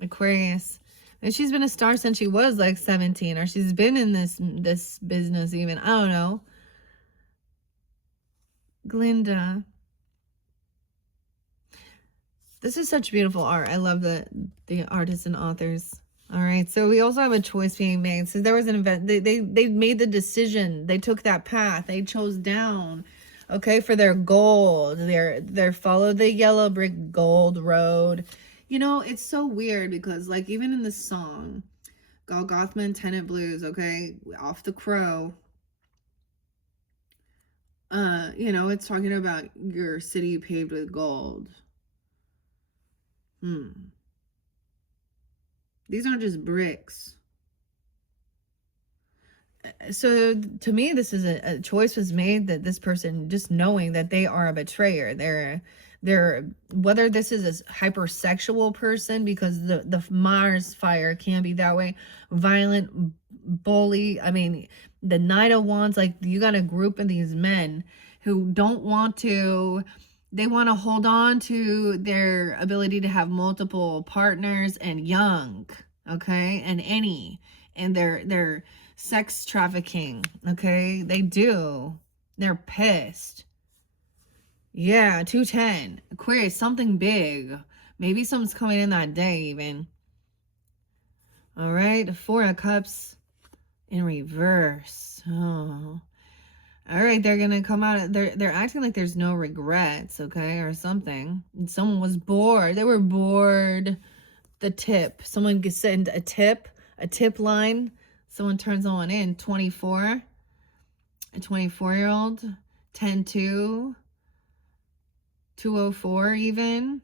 Aquarius. And she's been a star since she was like 17, or she's been in this business even. I don't know. Glinda. This is such beautiful art. I love the artists and authors. All right, so we also have a choice being made. So there was an event. They made the decision. They took that path. They chose down, okay, for their gold. They're follow the yellow brick gold road. You know, it's so weird because, like, even in this song, Golgothman Tenant Blues, okay, Off the Crow, you know, it's talking about your city paved with gold. These aren't just bricks. So to me, this is a choice was made that this person, just knowing that they are a betrayer. They're whether this is a hypersexual person, because the Mars fire can be that way, violent, bully. I mean, the Knight of Wands, like, you got a group of these men who don't want to, they want to hold on to their ability to have multiple partners and young, okay, and they're sex trafficking, okay, they do. They're pissed. Yeah, 210. Aquarius, something big. Maybe something's coming in that day even. All right, 4 of Cups in reverse. Oh. All right, they're going to come out. They're acting like there's no regrets, okay, or something. Someone was bored. They were bored. The tip. Someone gets sent a tip line. Someone turns on in. 24. A 24-year-old. 10-2. 204 even.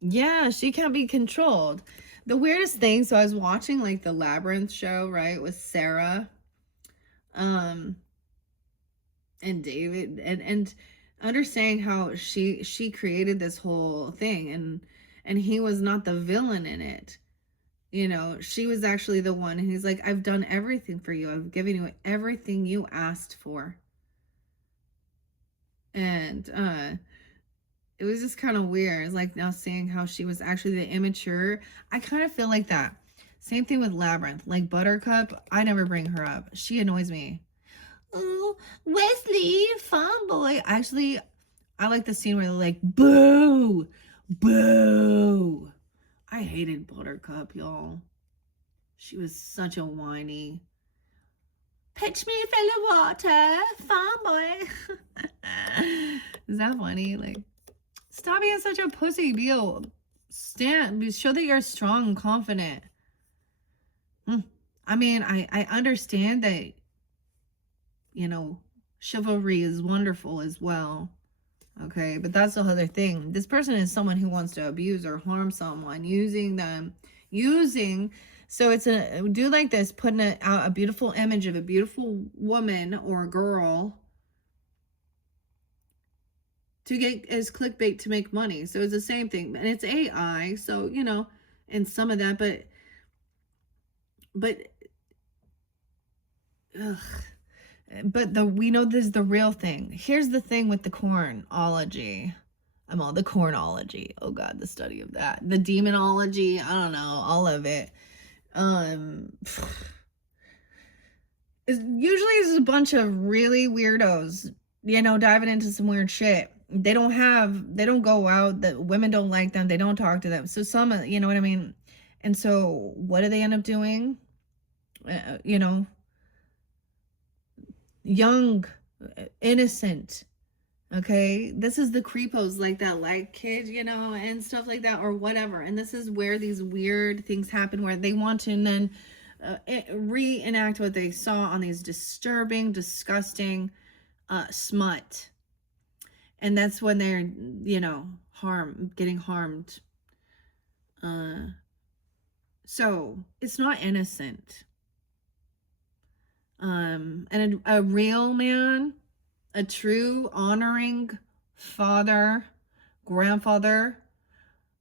Yeah, she can't be controlled. The weirdest thing, so I was watching like the Labyrinth show, right, with Sarah and David, and understanding how she created this whole thing, and he was not the villain in it. You know, she was actually the one, and he's like, I've done everything for you. I've given you everything you asked for. And it was just kind of weird. It's like now seeing how she was actually the immature. I kind of feel like that. Same thing with Labyrinth. Like Buttercup, I never bring her up. She annoys me. Oh, Wesley, fun boy. Actually, I like the scene where they're like, boo, boo. I hated Buttercup, y'all. She was such a whiny. Pitch me a fill of water, fun boy. Is that funny? Like, stop being such a pussy. Show that you're strong and confident. I mean, I understand that, you know, chivalry is wonderful as well. Okay, but that's the other thing. This person is someone who wants to abuse or harm someone, using them, so it's do like this, putting out a beautiful image of a beautiful woman or girl, to get as clickbait to make money. So it's the same thing, and it's AI. So, you know, and some of that, but ugh. But we know this is the real thing. Here's the thing with the cornology. I'm all the cornology. Oh God, the study of that. The demonology. I don't know, all of it. Usually it's a bunch of really weirdos, you know, diving into some weird shit. They don't go out, the women don't like them, they don't talk to them. So some, you know what I mean? And so what do they end up doing? You know, young, innocent, okay? This is the creepos like that, like kid, you know, and stuff like that, or whatever. And this is where these weird things happen, where they want to and then reenact what they saw on these disturbing, disgusting smut. And that's when they're, you know, getting harmed. So it's not innocent. And a real man, a true honoring father, grandfather,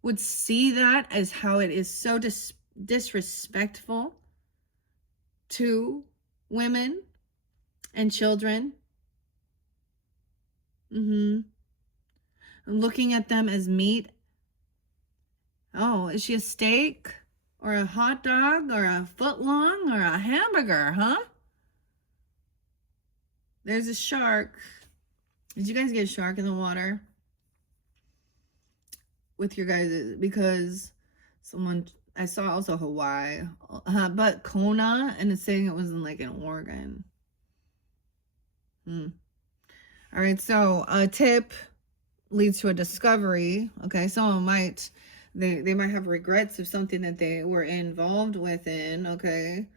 would see that as how it is so disrespectful to women and children. Looking at them as meat. Oh, is she a steak or a hot dog or a foot long or a hamburger, huh? There's a shark. Did you guys get a shark in the water with your guys? Because someone, I saw also Hawaii, but Kona, and it's saying it was in like an Oregon. All right, so a tip leads to a discovery. Okay, someone might, they might have regrets of something that they were involved within. Okay,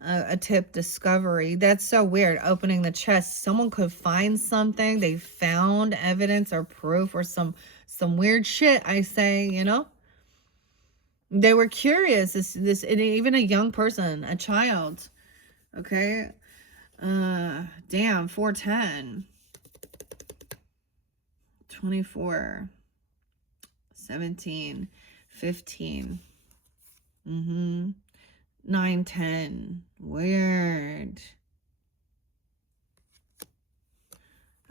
a tip, discovery. That's so weird. Opening the chest, someone could find something, they found evidence or proof or some weird shit, I say, you know. They were curious. This even a young person, a child. Okay, damn, 410, 24, 17, 15, 9, 10. Weird.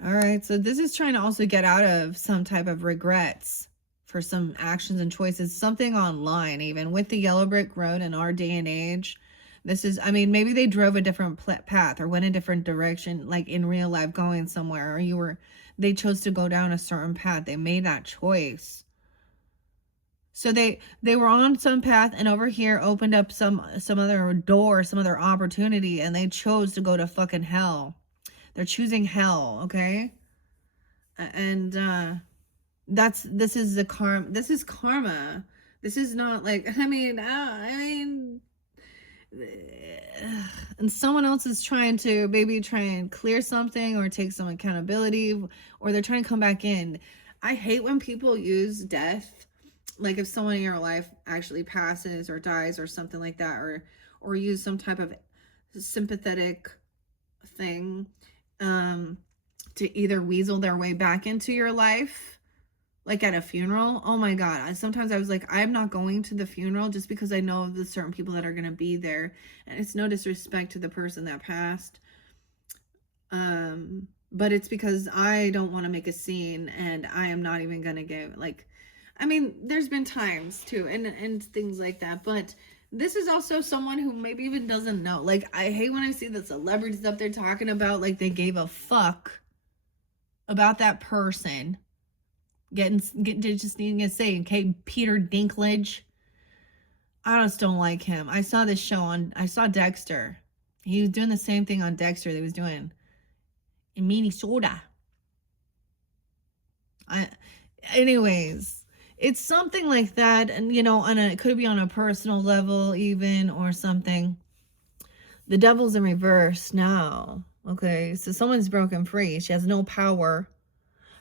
All right, so this is trying to also get out of some type of regrets for some actions and choices, something online, even with the yellow brick road in our day and age. This is, I mean, maybe they drove a different path or went a different direction, like in real life, going somewhere, or they chose to go down a certain path. They made that choice. So they were on some path, and over here opened up some other door, some other opportunity, and they chose to go to fucking hell. They're choosing hell, okay? And this is karma. This is karma. This is not like, I mean, and someone else is trying to maybe try and clear something or take some accountability, or they're trying to come back in. I hate when people use death, like if someone in your life actually passes or dies or something like that, or use some type of sympathetic thing to either weasel their way back into your life, like at a funeral. Oh my God. Sometimes I was like, I'm not going to the funeral just because I know of the certain people that are going to be there. And it's no disrespect to the person that passed. But it's because I don't want to make a scene, and I am not even going to give, like, I mean, there's been times too, and things like that, but this is also someone who maybe even doesn't know. Like, I hate when I see the celebrities up there talking about, like, they gave a fuck about that person getting just needing to say, okay, Peter Dinklage. I just don't like him. I saw this show I saw Dexter. He was doing the same thing on Dexter that he was doing in Minnesota. Anyways, it's something like that, and you know, it could be on a personal level even, or something. The devil's in reverse now. Okay, so someone's broken free. She has no power.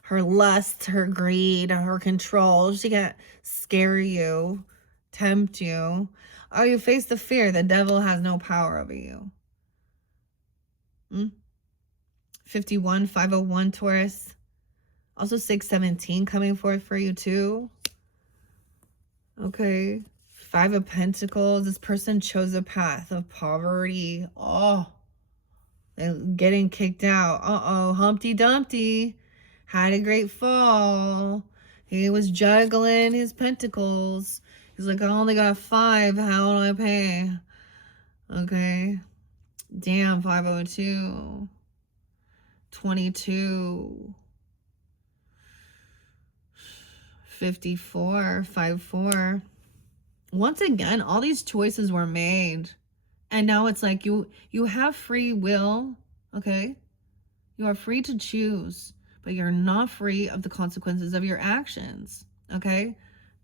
Her lust, her greed, her control. She can't scare you, tempt you. Oh, you face the fear. The devil has no power over you. 51, 501 Taurus. Also 617 coming forth for you too. Okay. 5 of Pentacles. This person chose a path of poverty. Oh, and getting kicked out. Uh-oh. Humpty Dumpty had a great fall. He was juggling his pentacles. He's like, I only got 5. How do I pay? Okay. Damn, 502. 22. 54. 54. Once again, all these choices were made. And now it's like you have free will, okay? You are free to choose, but you're not free of the consequences of your actions, okay?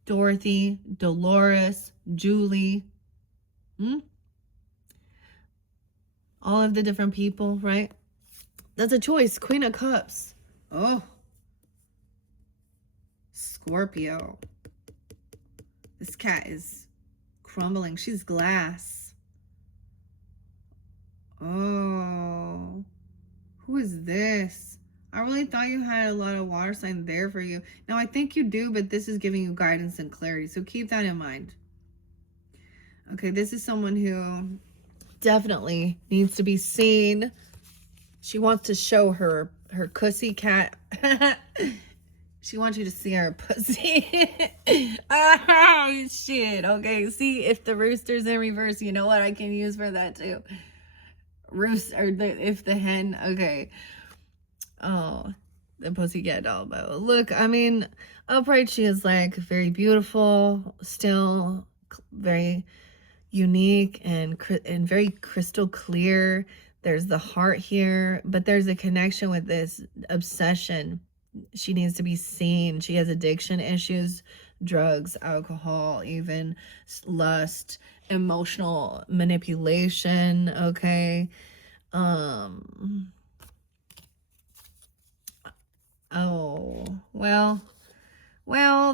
Dorothy, Dolores, Julie, all of the different people, right? That's a choice. Queen of Cups. Oh. Scorpio. This cat is crumbling. She's glass. Oh. Who is this? I really thought you had a lot of water sign there for you. Now, I think you do, but this is giving you guidance and clarity. So keep that in mind. Okay, this is someone who definitely needs to be seen. She wants to show her pussy cat. She wants you to see her pussy. Oh, shit. Okay, see, if the rooster's in reverse, you know what I can use for that too. If the hen, okay. Oh, the pussycat doll. But look, I mean, upright, she is like very beautiful, still very unique and very crystal clear. There's the heart here, but there's a connection with this obsession. She needs to be seen. She has addiction issues, drugs, alcohol, even lust, emotional manipulation, okay? Oh, well,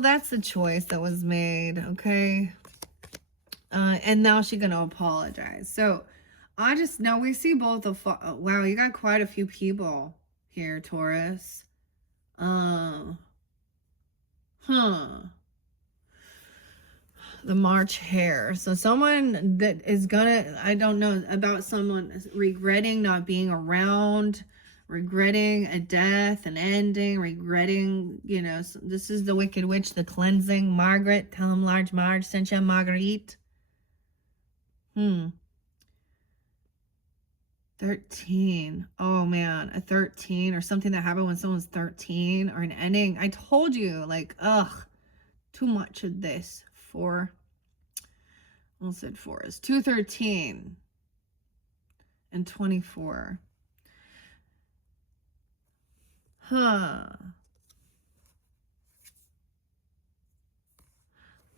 that's the choice that was made, okay? And now she's gonna apologize. So now we see both of, wow, you got quite a few people here, Taurus. The March hare. So someone that is gonna, I don't know, about someone regretting not being around, regretting a death, an ending, regretting, you know, this is the Wicked Witch, the cleansing. Margaret, tell him Large Marge sent you, Marguerite. 13. Oh man, a 13 or something that happened when someone's 13 or an ending. I told you, like, ugh, too much of this. 4. I said 4 is 213 and 24.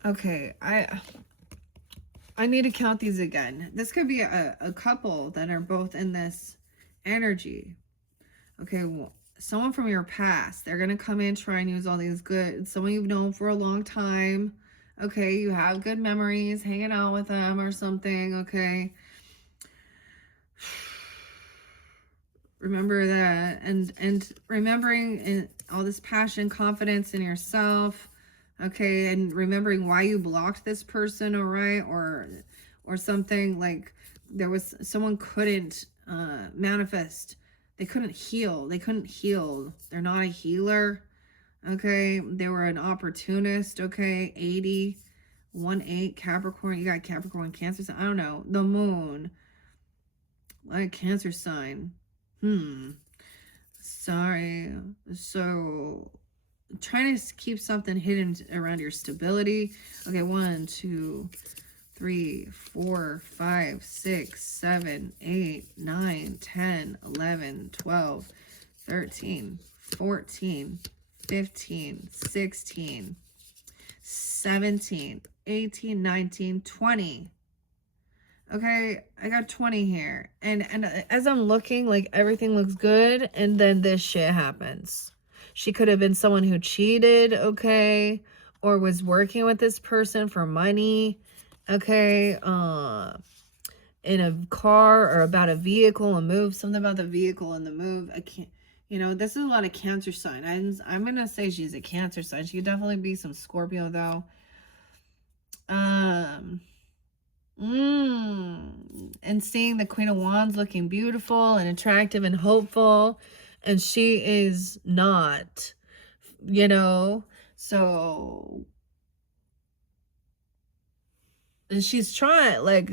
Okay, I need to count these again. This could be a couple that are both in this energy. Okay, well, someone from your past, they're going to come in, try and use all these good, someone you've known for a long time. Okay, you have good memories, hanging out with them or something, okay? Remember that, and remembering all this passion, confidence in yourself, okay, and remembering why you blocked this person, all right, or something, like there was someone couldn't manifest, they couldn't heal, they're not a healer, okay, they were an opportunist, okay. 80 1-8 Capricorn, you got Capricorn, Cancer sign, I don't know, the moon, like Cancer sign. Sorry. So trying to keep something hidden around your stability. Okay, 1 2 3 4 5 6 7 8 9 10 11 12 13 14 15 16 17 18 19 20. Okay, I got 20 here. And as I'm looking, like, everything looks good, and then this shit happens. She could have been someone who cheated, okay, or was working with this person for money, okay, in a car, or about a vehicle, a move, something about the vehicle and the move. I can't, You know, this is a lot of Cancer sign. I'm going to say she's a Cancer sign. She could definitely be some Scorpio, though. And seeing the Queen of Wands looking beautiful and attractive and hopeful. And she is not, you know. So, and she's trying, like,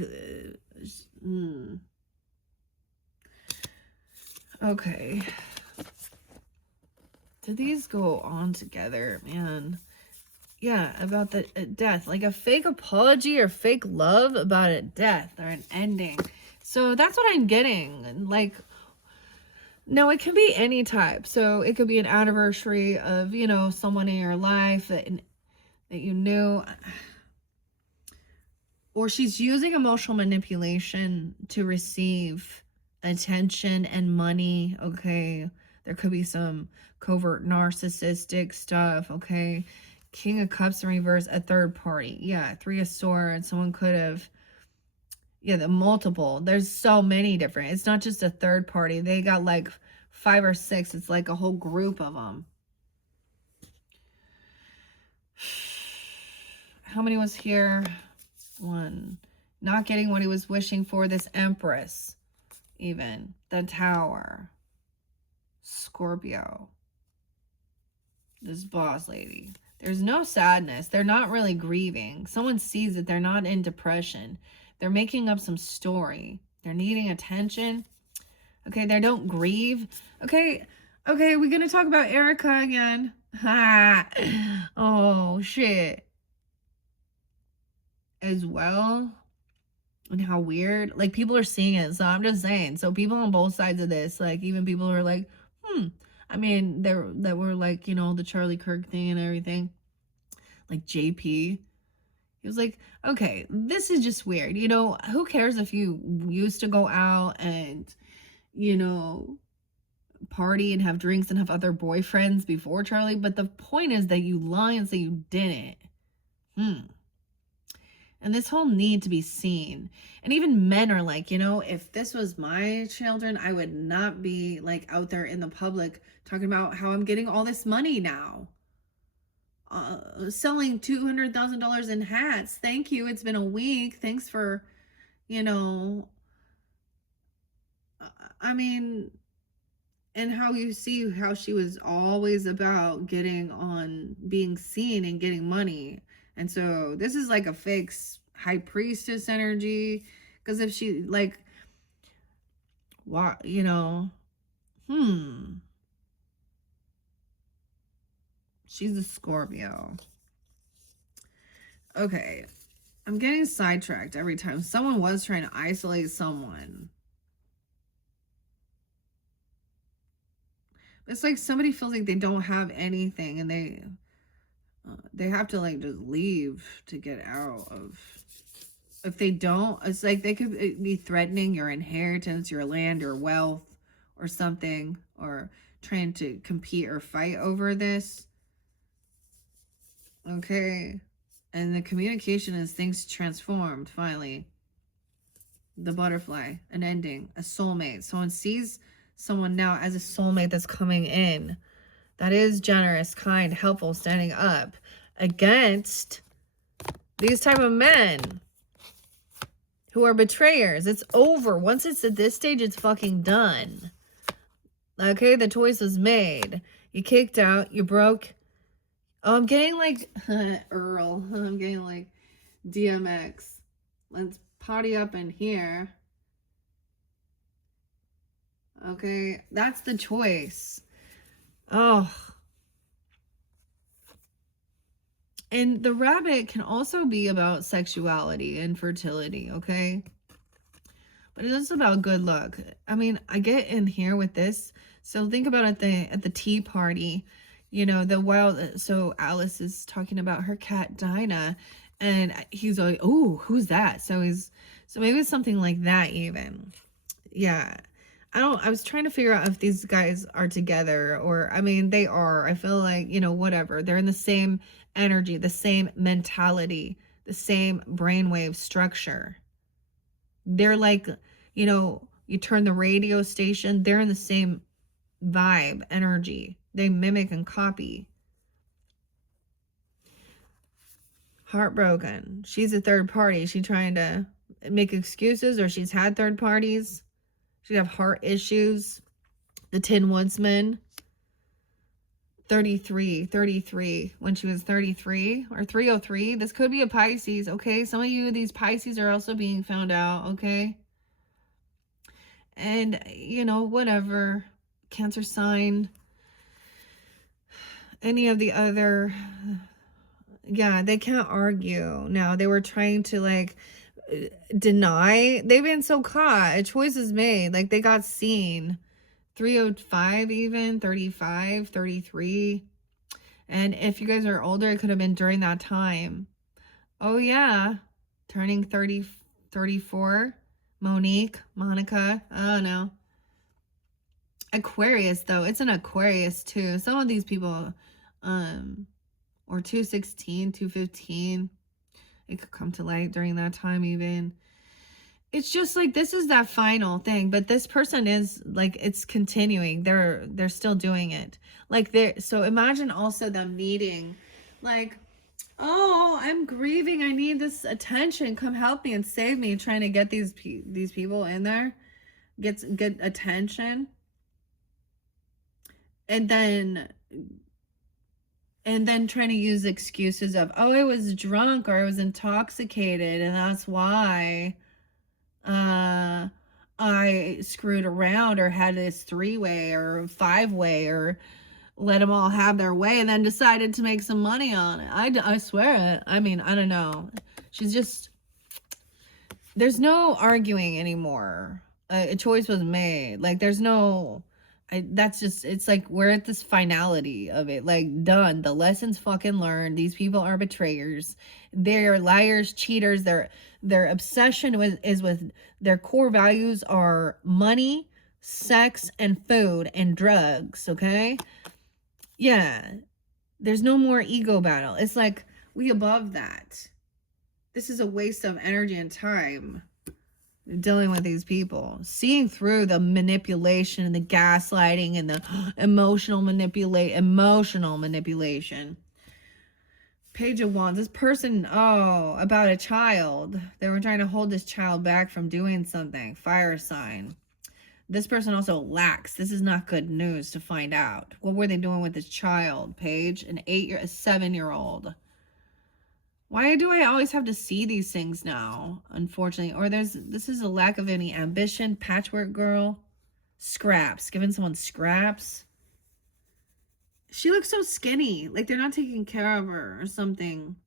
okay. Do these go on together, man? Yeah, about the death. Like a fake apology or fake love about a death or an ending. So that's what I'm getting. Like, no, it can be any type. So it could be an anniversary of, you know, someone in your life that you knew. Or she's using emotional manipulation to receive attention and money. Okay. There could be some covert narcissistic stuff. Okay. King of Cups in reverse, a third party. Yeah. Three of Swords. Someone could have, yeah, the multiple. There's so many different. It's not just a third party. They got like 5 or 6. It's like a whole group of them. How many was here? 1. Not getting what he was wishing for. This Empress. Even. The Tower. Scorpio. This boss lady. There's no sadness. They're not really grieving. Someone sees that they're not in depression. They're making up some story. They're needing attention. Okay, they don't grieve. Okay, we're going to talk about Erica again. Ha! Oh, shit. As well. And how weird. Like, people are seeing it. So I'm just saying. So people on both sides of this, like, even people who are like, I mean, that were like, you know, the Charlie Kirk thing and everything. Like JP. He was like, okay, this is just weird. You know, who cares if you used to go out and, you know, party and have drinks and have other boyfriends before Charlie? But the point is that you lie and say you didn't. And this whole need to be seen. And even men are like, you know, if this was my children, I would not be like out there in the public talking about how I'm getting all this money now. Selling $200,000 in hats. Thank you. It's been a week. Thanks for, you know, I mean, and how you see how she was always about getting on, being seen and getting money. And so this is like a fake high priestess energy. Because if she like, what, you know, she's a Scorpio. Okay. I'm getting sidetracked every time. Someone was trying to isolate someone. It's like somebody feels like they don't have anything and they have to like just leave to get out of. If they don't, it's like they could be threatening your inheritance, your land, your wealth, or something, or trying to compete or fight over this. Okay. And the communication is things transformed, finally. The butterfly, an ending, a soulmate. Someone sees someone now as a soulmate that's coming in. That is generous, kind, helpful, standing up against these type of men who are betrayers. It's over. Once it's at this stage, it's fucking done. Okay, the choice was made. You kicked out. You broke. Oh, I'm getting like Earl. I'm getting like DMX. Let's party up in here. Okay, that's the choice. Oh. And the rabbit can also be about sexuality and fertility, okay? But it is about good luck. I mean, I get in here with this. So think about at the tea party, you know, the wild. So Alice is talking about her cat Dinah, and he's like, "Oh, who's that?" So maybe it's something like that even. Yeah. I was trying to figure out if these guys are together or, I mean, they are. I feel like, you know, whatever. They're in the same energy, the same mentality, the same brainwave structure. They're like, you know, you turn the radio station, they're in the same vibe, energy. They mimic and copy. Heartbroken. She's a third party. She trying to make excuses, or she's had third parties. She have heart issues. The Tin Woodsman. 33 when she was 33 or 303. This could be a Pisces, okay? Some of you, these Pisces are also being found out, okay? And, you know, whatever. Cancer sign. Any of the other... Yeah, they can't argue. Now, they were trying to, like, deny. They've been so caught. A choice is made. Like, they got seen. 305 even. 35, 33. And if you guys are older, it could have been during that time. Oh, yeah. Turning 30, 34. Monique, Monica. I don't know. Aquarius, though. It's an Aquarius, too. Some of these people... or 216, 215. It could come to light during that time even. It's just like, this is that final thing, but this person is like, it's continuing. They're still doing it. Like so imagine also them needing, like, oh, I'm grieving. I need this attention. Come help me and save me. Trying to get these people in there, get attention. And then trying to use excuses of, oh, I was drunk or I was intoxicated, and that's why I screwed around or had this 3-way or 5-way or let them all have their way and then decided to make some money on it. I swear it. I mean, I don't know. She's just... There's no arguing anymore. A choice was made. Like, there's no... that's just, it's like we're at this finality of it, like, done. The lesson's fucking learned. These people are betrayers. They're liars, cheaters. Their obsession is with their core values are money, sex, and food and drugs. Okay, yeah. There's no more ego battle. It's like we above that. This is a waste of energy and time. Dealing with these people, seeing through the manipulation and the gaslighting and the emotional manipulation. Page of Wands. This person, about a child. They were trying to hold this child back from doing something. Fire sign. This person also lacks. This is not good news to find out. What were they doing with this child? Page, a 7-year-old. Why do I always have to see these things now, unfortunately? Or this is a lack of any ambition. Patchwork girl. Scraps. Giving someone scraps. She looks so skinny. Like they're not taking care of her or something.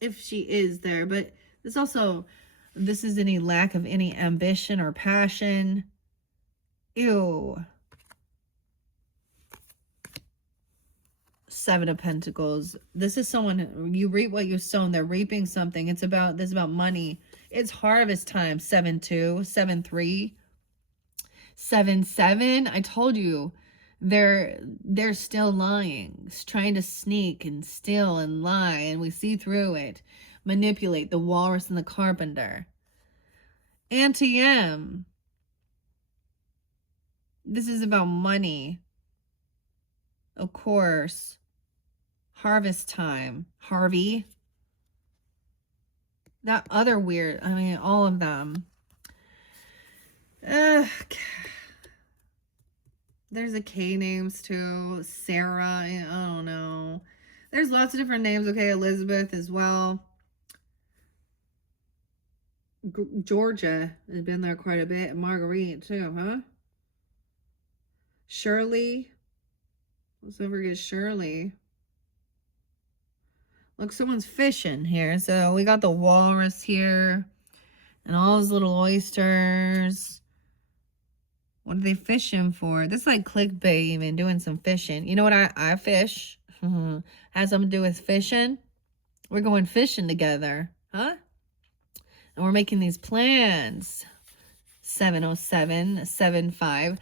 If she is there. But this is any lack of any ambition or passion. Ew. 7 of Pentacles. This is someone, you reap what you sown. They're reaping something. This is about money. It's harvest time. 7-2, 7-3, 7-7. I told you, they're still lying, trying to sneak and steal and lie, and we see through it. Manipulate. The Walrus and the Carpenter. Anti-M. This is about money. Of course. Harvest time. Harvey. That other weird, I mean, all of them. There's a K names too. Sarah, I don't know. There's lots of different names. Okay, Elizabeth as well. Georgia has been there quite a bit. Marguerite too, huh? Shirley. Let's not forget Shirley. Look, someone's fishing here. So we got the walrus here. And all those little oysters. What are they fishing for? This is like clickbait even, doing some fishing. You know what? I fish. Has something to do with fishing. We're going fishing together. Huh? And we're making these plans. 707, 75.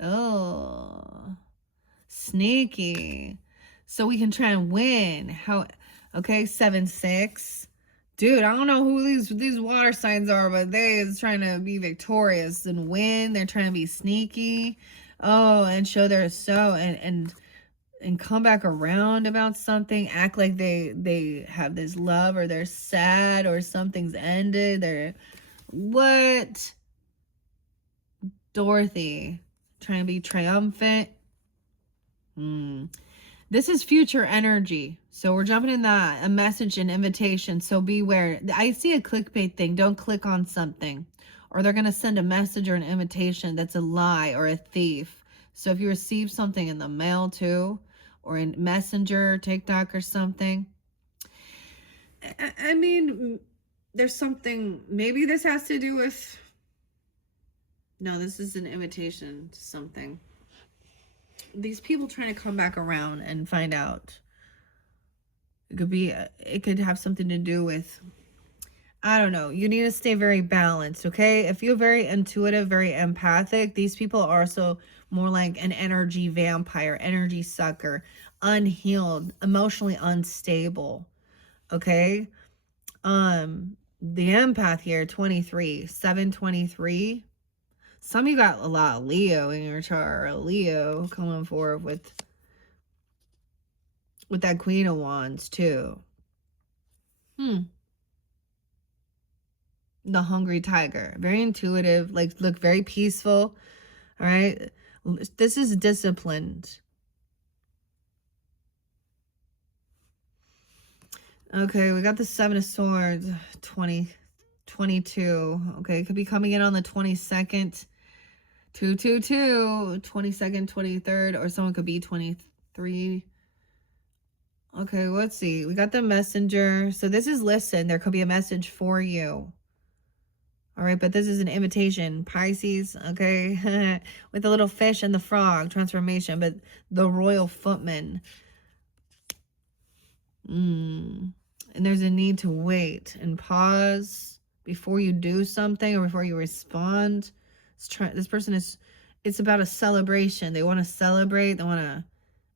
Oh. Sneaky. So we can try and win. How? Okay, 7-6. Dude, I don't know who these water signs are, but they're trying to be victorious and win. They're trying to be sneaky. Oh, and show their and come back around about something, act like they have this love, or they're sad, or something's ended. They're what? Dorothy trying to be triumphant. This is future energy. So we're jumping in that, a message, an invitation. So beware. I see a clickbait thing. Don't click on something. Or they're going to send a message or an invitation that's a lie or a thief. So if you receive something in the mail too, or in Messenger, TikTok or something. I mean, there's something, maybe this has to do with, no, this is an invitation to something. These people trying to come back around and find out. It could have something to do with, I don't know. You need to stay very balanced, okay? If you're very intuitive, very empathic, these people are also more like an energy vampire, energy sucker, unhealed, emotionally unstable, okay? The empath here, 23, 723. Some of you got a lot of Leo in your chart, or Leo coming forward with that Queen of Wands too. The hungry tiger, very intuitive, like look very peaceful. All right, this is disciplined. Okay, we got the Seven of Swords, 22. Okay, it could be coming in on the 22nd, 222, 22nd, 23rd, or someone could be 23. Okay, let's see. We got the messenger. So this is listen. There could be a message for you. All right, but this is an invitation. Pisces, okay? With the little fish and the frog, transformation, but the royal footman. And there's a need to wait and pause before you do something or before you respond. This person is, it's about a celebration. They want to celebrate. They want to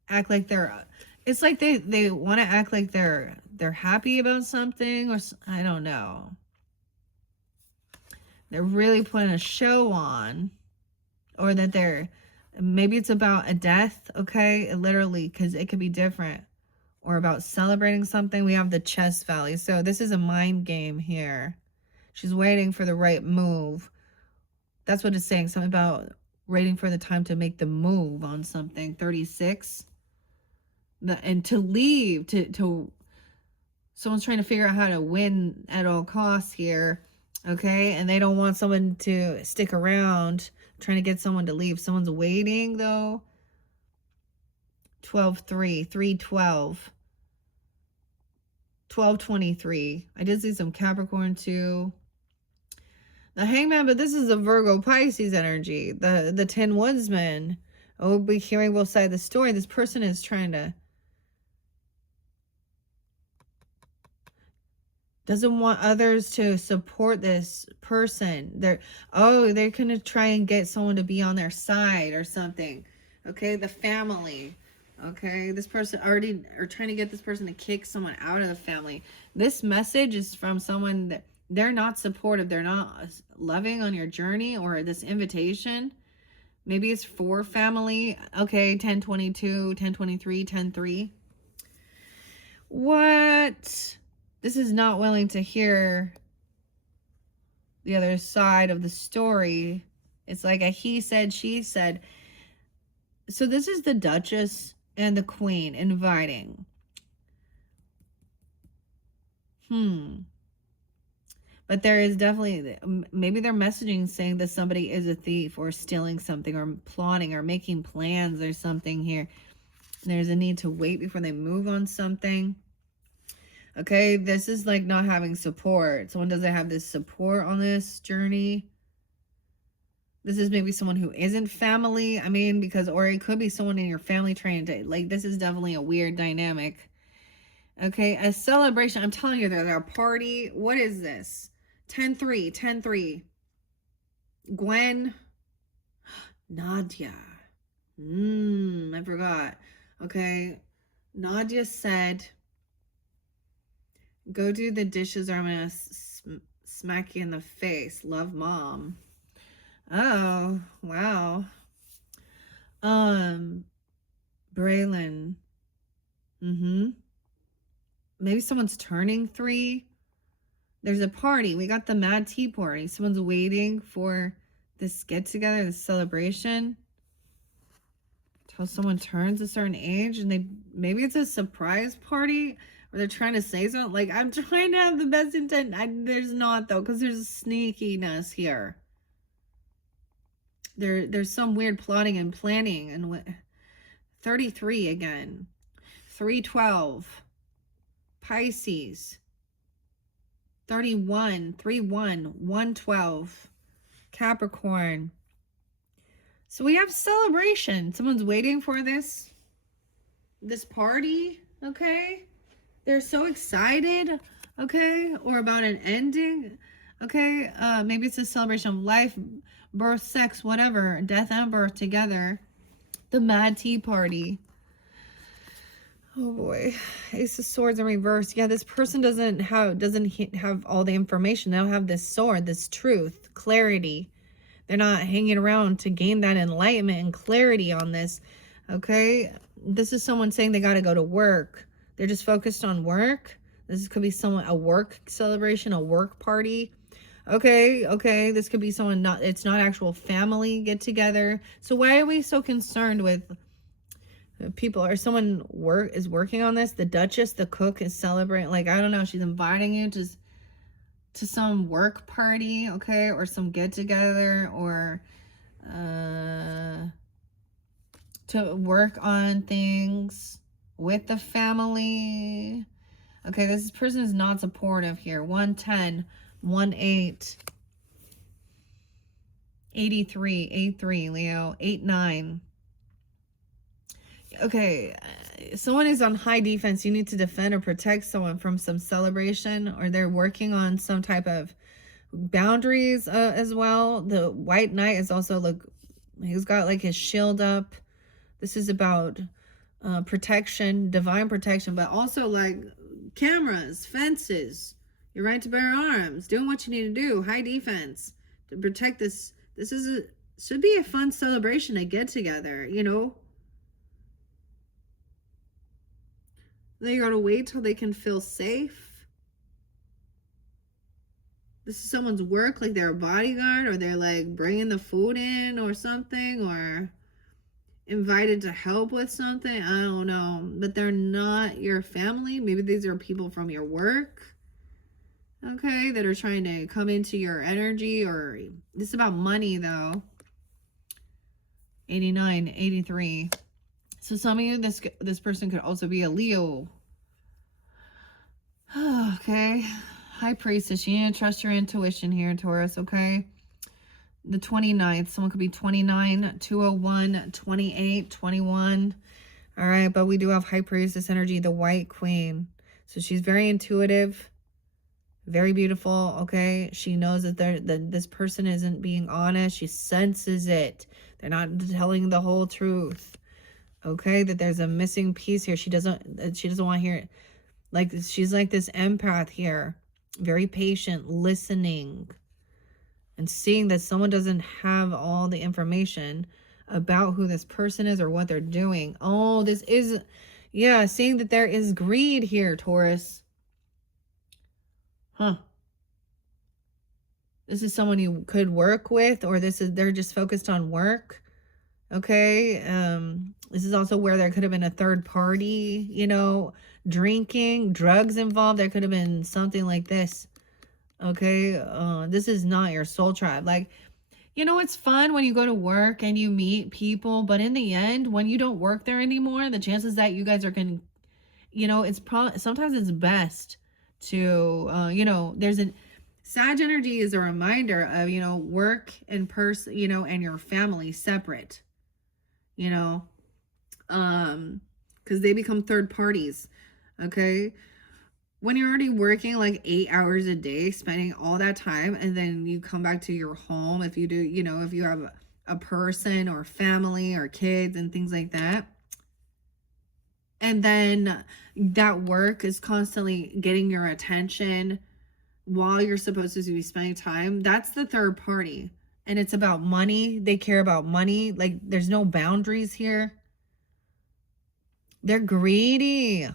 act like they're, it's like they want to act like they're happy about something, or I don't know. They're really putting a show on, or that maybe it's about a death, okay? Literally, because it could be different, or about celebrating something. We have the chest valley. So this is a mind game here. She's waiting for the right move. That's what it's saying. Something about waiting for the time to make the move on something. 36. And to leave, to someone's trying to figure out how to win at all costs here. Okay, and they don't want someone to stick around, trying to get someone to leave. Someone's waiting though. 12-3, 3-12, 12-23. I did see some Capricorn too. The Hangman, but this is a Virgo Pisces energy. The Tin Woodsman. Oh, we'll be hearing both sides of the story. This person is trying to, doesn't want others to support this person. They're gonna try and get someone to be on their side or something. Okay, the family. Okay, this person already are trying to get this person to kick someone out of the family. This message is from someone that they're not supportive. They're not loving on your journey, or this invitation. Maybe it's for family. Okay, 10-22, 10-23, 10-3. What? This is not willing to hear the other side of the story. It's like a he said, she said. So this is the Duchess and the Queen inviting. But there is definitely, maybe they're messaging saying that somebody is a thief or stealing something or plotting or making plans or something here. There's a need to wait before they move on something. Okay, this is like not having support. Someone doesn't have this support on this journey. This is maybe someone who isn't family. I mean, because, or it could be someone in your family trying to, like, this is definitely a weird dynamic. Okay, a celebration. I'm telling you, they're a party. What is this? 10-3, 10-3. Gwen. Nadia. I forgot. Okay, Nadia said, go do the dishes or I'm going to smack you in the face. Love, Mom. Oh, wow. Braylon. Maybe someone's turning 3. There's a party. We got the Mad Tea Party. Someone's waiting for this get-together, this celebration. Till someone turns a certain age, and maybe it's a surprise party, or they're trying to say something. Like, I'm trying to have the best intent. There's not, though, because there's sneakiness here. There's some weird plotting and planning. And 33 again. 312. Pisces. 31. 31. 112. Capricorn. So we have celebration. Someone's waiting for this party, okay? They're so excited, okay? Or about an ending, okay? Maybe it's a celebration of life, birth, sex, whatever, death and birth together. The Mad Tea Party. Oh boy, Ace of Swords in reverse. Yeah, this person doesn't have all the information. They don't have this sword, this truth, clarity. They're not hanging around to gain that enlightenment and clarity on this, okay? This is someone saying they got to go to work. They're just focused on work. This could be a work celebration, a work party. Okay. This could be someone it's not actual family get together. So why are we so concerned with people, or someone is working on this? The Duchess, the cook, is celebrating. Like, I don't know. She's inviting you to some work party, okay, or some get together, or to work on things with the family. Okay, this person is not supportive here. 110, 18, 83, 83, Leo, 89. Okay, someone is on high defense. You need to defend or protect someone from some celebration, or they're working on some type of boundaries as well. The White Knight is also, he's got like his shield up. This is about protection, divine protection, but also like cameras, fences, your right to bear arms, doing what you need to do, high defense to protect this. This should be a fun celebration, a get together, you know. They gotta wait till they can feel safe. This is someone's work, like they're a bodyguard, or they're like bringing the food in or something, or invited to help with something. I don't know, but they're not your family. Maybe these are people from your work, okay, that are trying to come into your energy. Or this is about money though. 89, 83. So some of you, this person could also be a Leo. Okay. High Priestess. You need to trust your intuition here, Taurus, okay? The 29th. Someone could be 29, 201, 28, 21. All right, but we do have High Priestess energy, the White Queen. So she's very intuitive, very beautiful, okay? She knows that this person isn't being honest. She senses it. They're not telling the whole truth. Okay, that there's a missing piece here. She doesn't want to hear it. Like, she's like this empath here, very patient, listening and seeing that someone doesn't have all the information about who this person is or what they're doing. Oh, this is, yeah, seeing that there is greed here, Taurus. Huh. This is someone you could work with, or they're just focused on work. Okay, this is also where there could have been a third party, you know, drinking, drugs involved. There could have been something like this. Okay, this is not your soul tribe. Like, you know, it's fun when you go to work and you meet people, but in the end, when you don't work there anymore, the chances that you guys are going to, you know, sometimes it's best to, you know, Sag energy is a reminder of, you know, work and person, you know, and your family separate. You know, because they become third parties, okay? When you're already working like 8 hours a day, spending all that time, and then you come back to your home, if you do, you know, if you have a person or family or kids and things like that, and then that work is constantly getting your attention while you're supposed to be spending time, that's the third party. and it's about money. They care about money. Like, there's no boundaries here. They're greedy.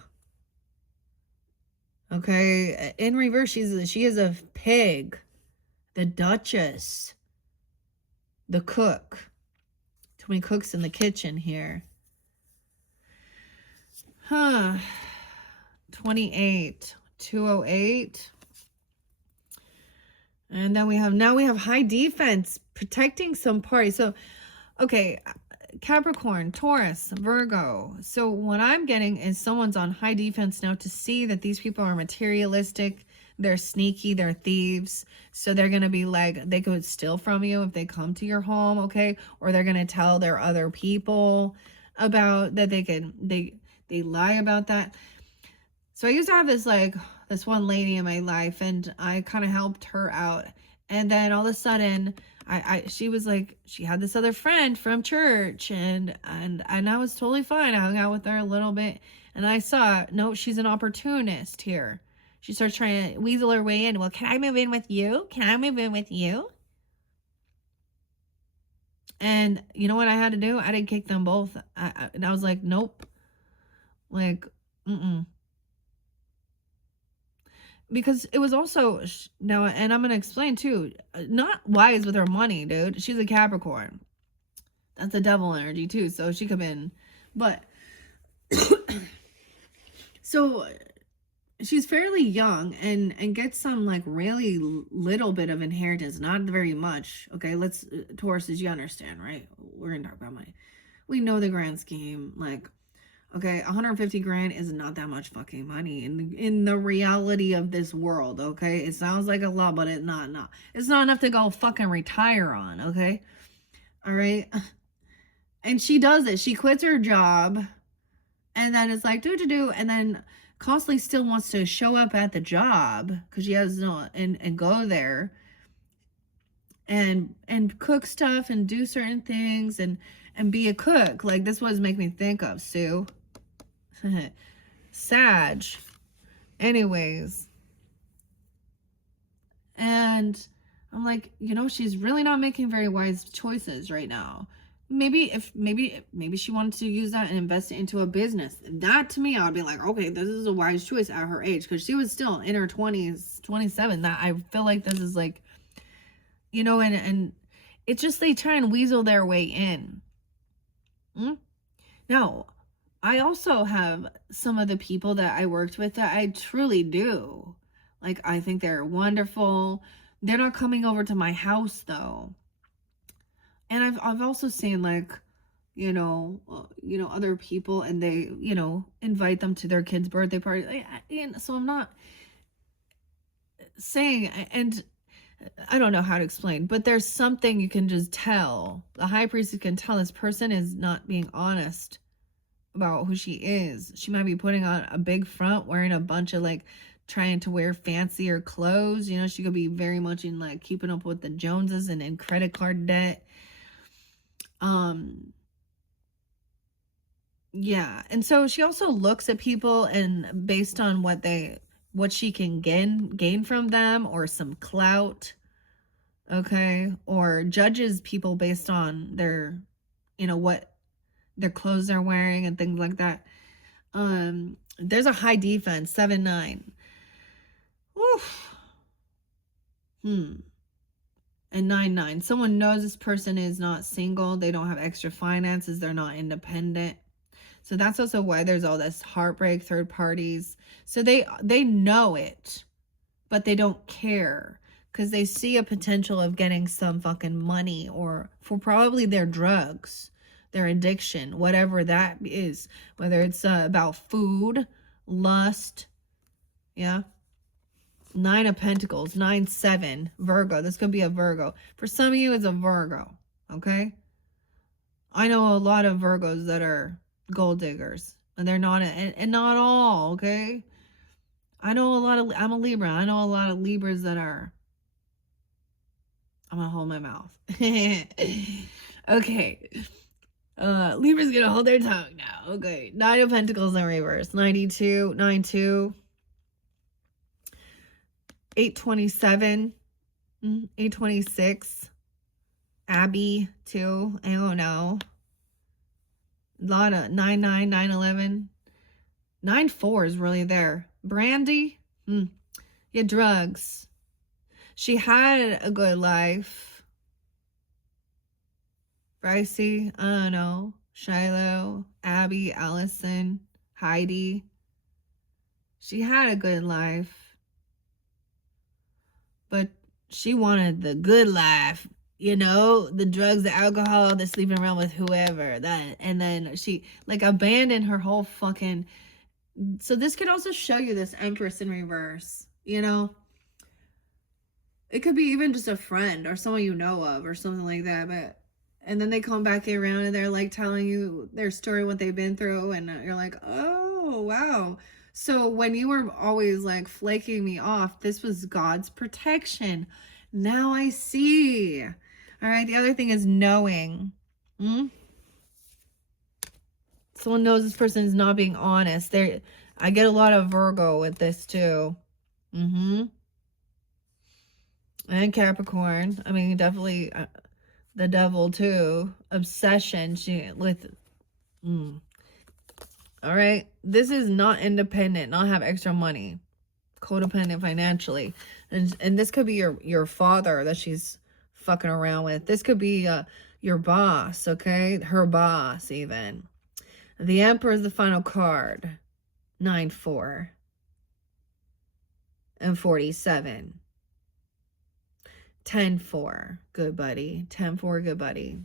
Okay, in reverse, she is a pig. The Duchess. The cook. Too many cooks in the kitchen here. Huh. 28. 208. And then we have high defense, protecting some party. So, okay, Capricorn, Taurus, Virgo. So what I'm getting is someone's on high defense now to see that these people are materialistic. They're sneaky. They're thieves. So they're going to be like, they could steal from you if they come to your home. Okay. Or they're going to tell their other people about that. They lie about that. So I used to have this one lady in my life, and I kind of helped her out. And then all of a sudden, she was like, she had this other friend from church, and I was totally fine. I hung out with her a little bit, and I saw, no, she's an opportunist here. She starts trying to weasel her way in. Well, can I move in with you? Can I move in with you? And you know what I had to do? I didn't kick them both. And I was like, nope. Like, because it was also now, and I'm gonna explain too, not wise with her money, dude. She's a Capricorn. That's the devil energy too, so she come in, but so she's fairly young and gets some like really little bit of inheritance, not very much. Okay, let's Taurus, you understand, right? We're gonna talk about money. We know the grand scheme, like. Okay, 150 grand is not that much fucking money in the reality of this world, okay? It sounds like a lot, but it's not. It's not enough to go fucking retire on, okay? All right? And she does it. She quits her job, and then it's like, do, and then constantly still wants to show up at the job, because she has no, and go there, and cook stuff, and do certain things, and be a cook. Like, this was make me think of, Sue. Sag. Anyways. And I'm like, she's really not making very wise choices right now. Maybe she wanted to use that and invest it into a business. That to me, I would be like, okay, this is a wise choice at her age, because she was still in her 20s, 27. That I feel like this is like, and it's just they try and weasel their way in. Now, I also have some of the people that I worked with that I truly do. Like, I think they're wonderful. They're not coming over to my house though. And I've also seen like, other people, and they, invite them to their kids' birthday party. And so I'm not saying, and I don't know how to explain, but there's something you can just tell. The high priestess can tell this person is not being honest about who she is. She might be putting on a big front, wearing a bunch of like trying to wear fancier clothes. She could be very much in like keeping up with the Joneses and in credit card debt. Yeah. And so she also looks at people and based on what she can gain from them, or some clout. Okay. Or judges people based on their, what their clothes they're wearing and things like that. There's a high defense, 7-9. Oof. And 9-9. Someone knows this person is not single. They don't have extra finances. They're not independent. So that's also why there's all this heartbreak, third parties. So they know it, but they don't care, because they see a potential of getting some fucking money, or for probably their drugs, their addiction, whatever that is, whether it's about food, lust. Yeah. 9 of Pentacles, 9-7, Virgo. This could be a Virgo. For some of you, it's a Virgo. Okay. I know a lot of Virgos that are gold diggers, and they're not, and not all. Okay. I'm a Libra. I know a lot of Libras that are, I'm gonna hold my mouth. Okay. Libra's gonna hold their tongue now. Okay. 9 of Pentacles in reverse. 92, 9-2, 8-27, 8-26. Abby too. I don't know. A lot of 9-9, 9-11. 9-4 is really there. Brandy. Yeah, drugs. She had a good life. Brycey, I don't know. Shiloh, Abby, Allison, Heidi. She had a good life. But she wanted the good life. You know, the drugs, the alcohol, the sleeping around with whoever. That, and then she like abandoned her whole fucking. So this could also show you this Empress in reverse. You know, it could be even just a friend or someone you know of or something like that. But and then they come back around and they're like telling you their story, what they've been through, and you're like, oh wow. So when you were always like flaking me off, this was God's protection. Now I see. All right. The other thing is knowing. Someone knows this person is not being honest. I get a lot of Virgo with this too. And Capricorn. I mean, definitely the devil too. Obsession. All right. This is not independent, not have extra money. Codependent financially. And this could be your father that she's fucking around with. This could be your boss, okay? Her boss even. The Emperor is the final card. 9-4 and 47. 10-4, good buddy. 10-4, good buddy.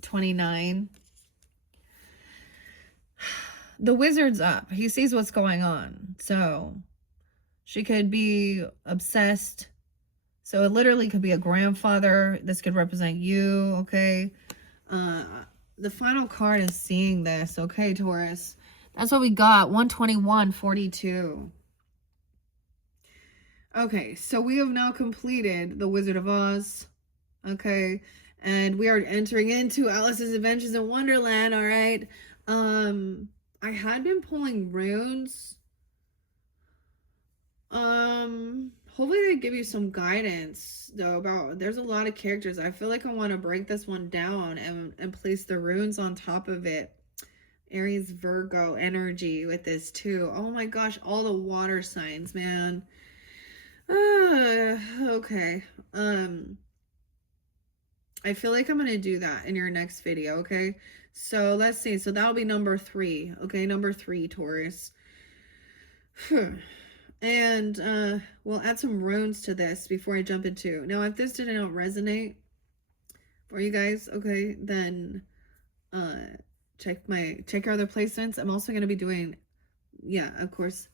29. The wizard's up. He sees what's going on. So she could be obsessed. So it literally could be a grandfather. This could represent you, okay? The final card is seeing this, okay, Taurus? That's what we got. 121, 42. Okay, so we have now completed the Wizard of Oz. Okay, and we are entering into Alice's Adventures in Wonderland. All right. I had been pulling runes. Hopefully they give you some guidance though about. There's a lot of characters. I feel like I want to break this one down and place the runes on top of it. Aries, Virgo energy with this too. Oh my gosh, all the water signs, man. Okay. I feel like I'm gonna do that in your next video, okay? So let's see. So that'll be number 3. Okay, number 3, Taurus. And we'll add some runes to this before I jump into. Now, if this didn't resonate for you guys, okay, then check your other placements. I'm also gonna be doing, yeah, of course,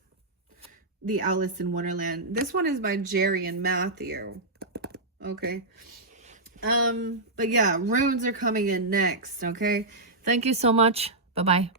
the Alice in Wonderland. This one is by Jerry and Matthew. Okay. But yeah, runes are coming in next, okay? Thank you so much. Bye-bye.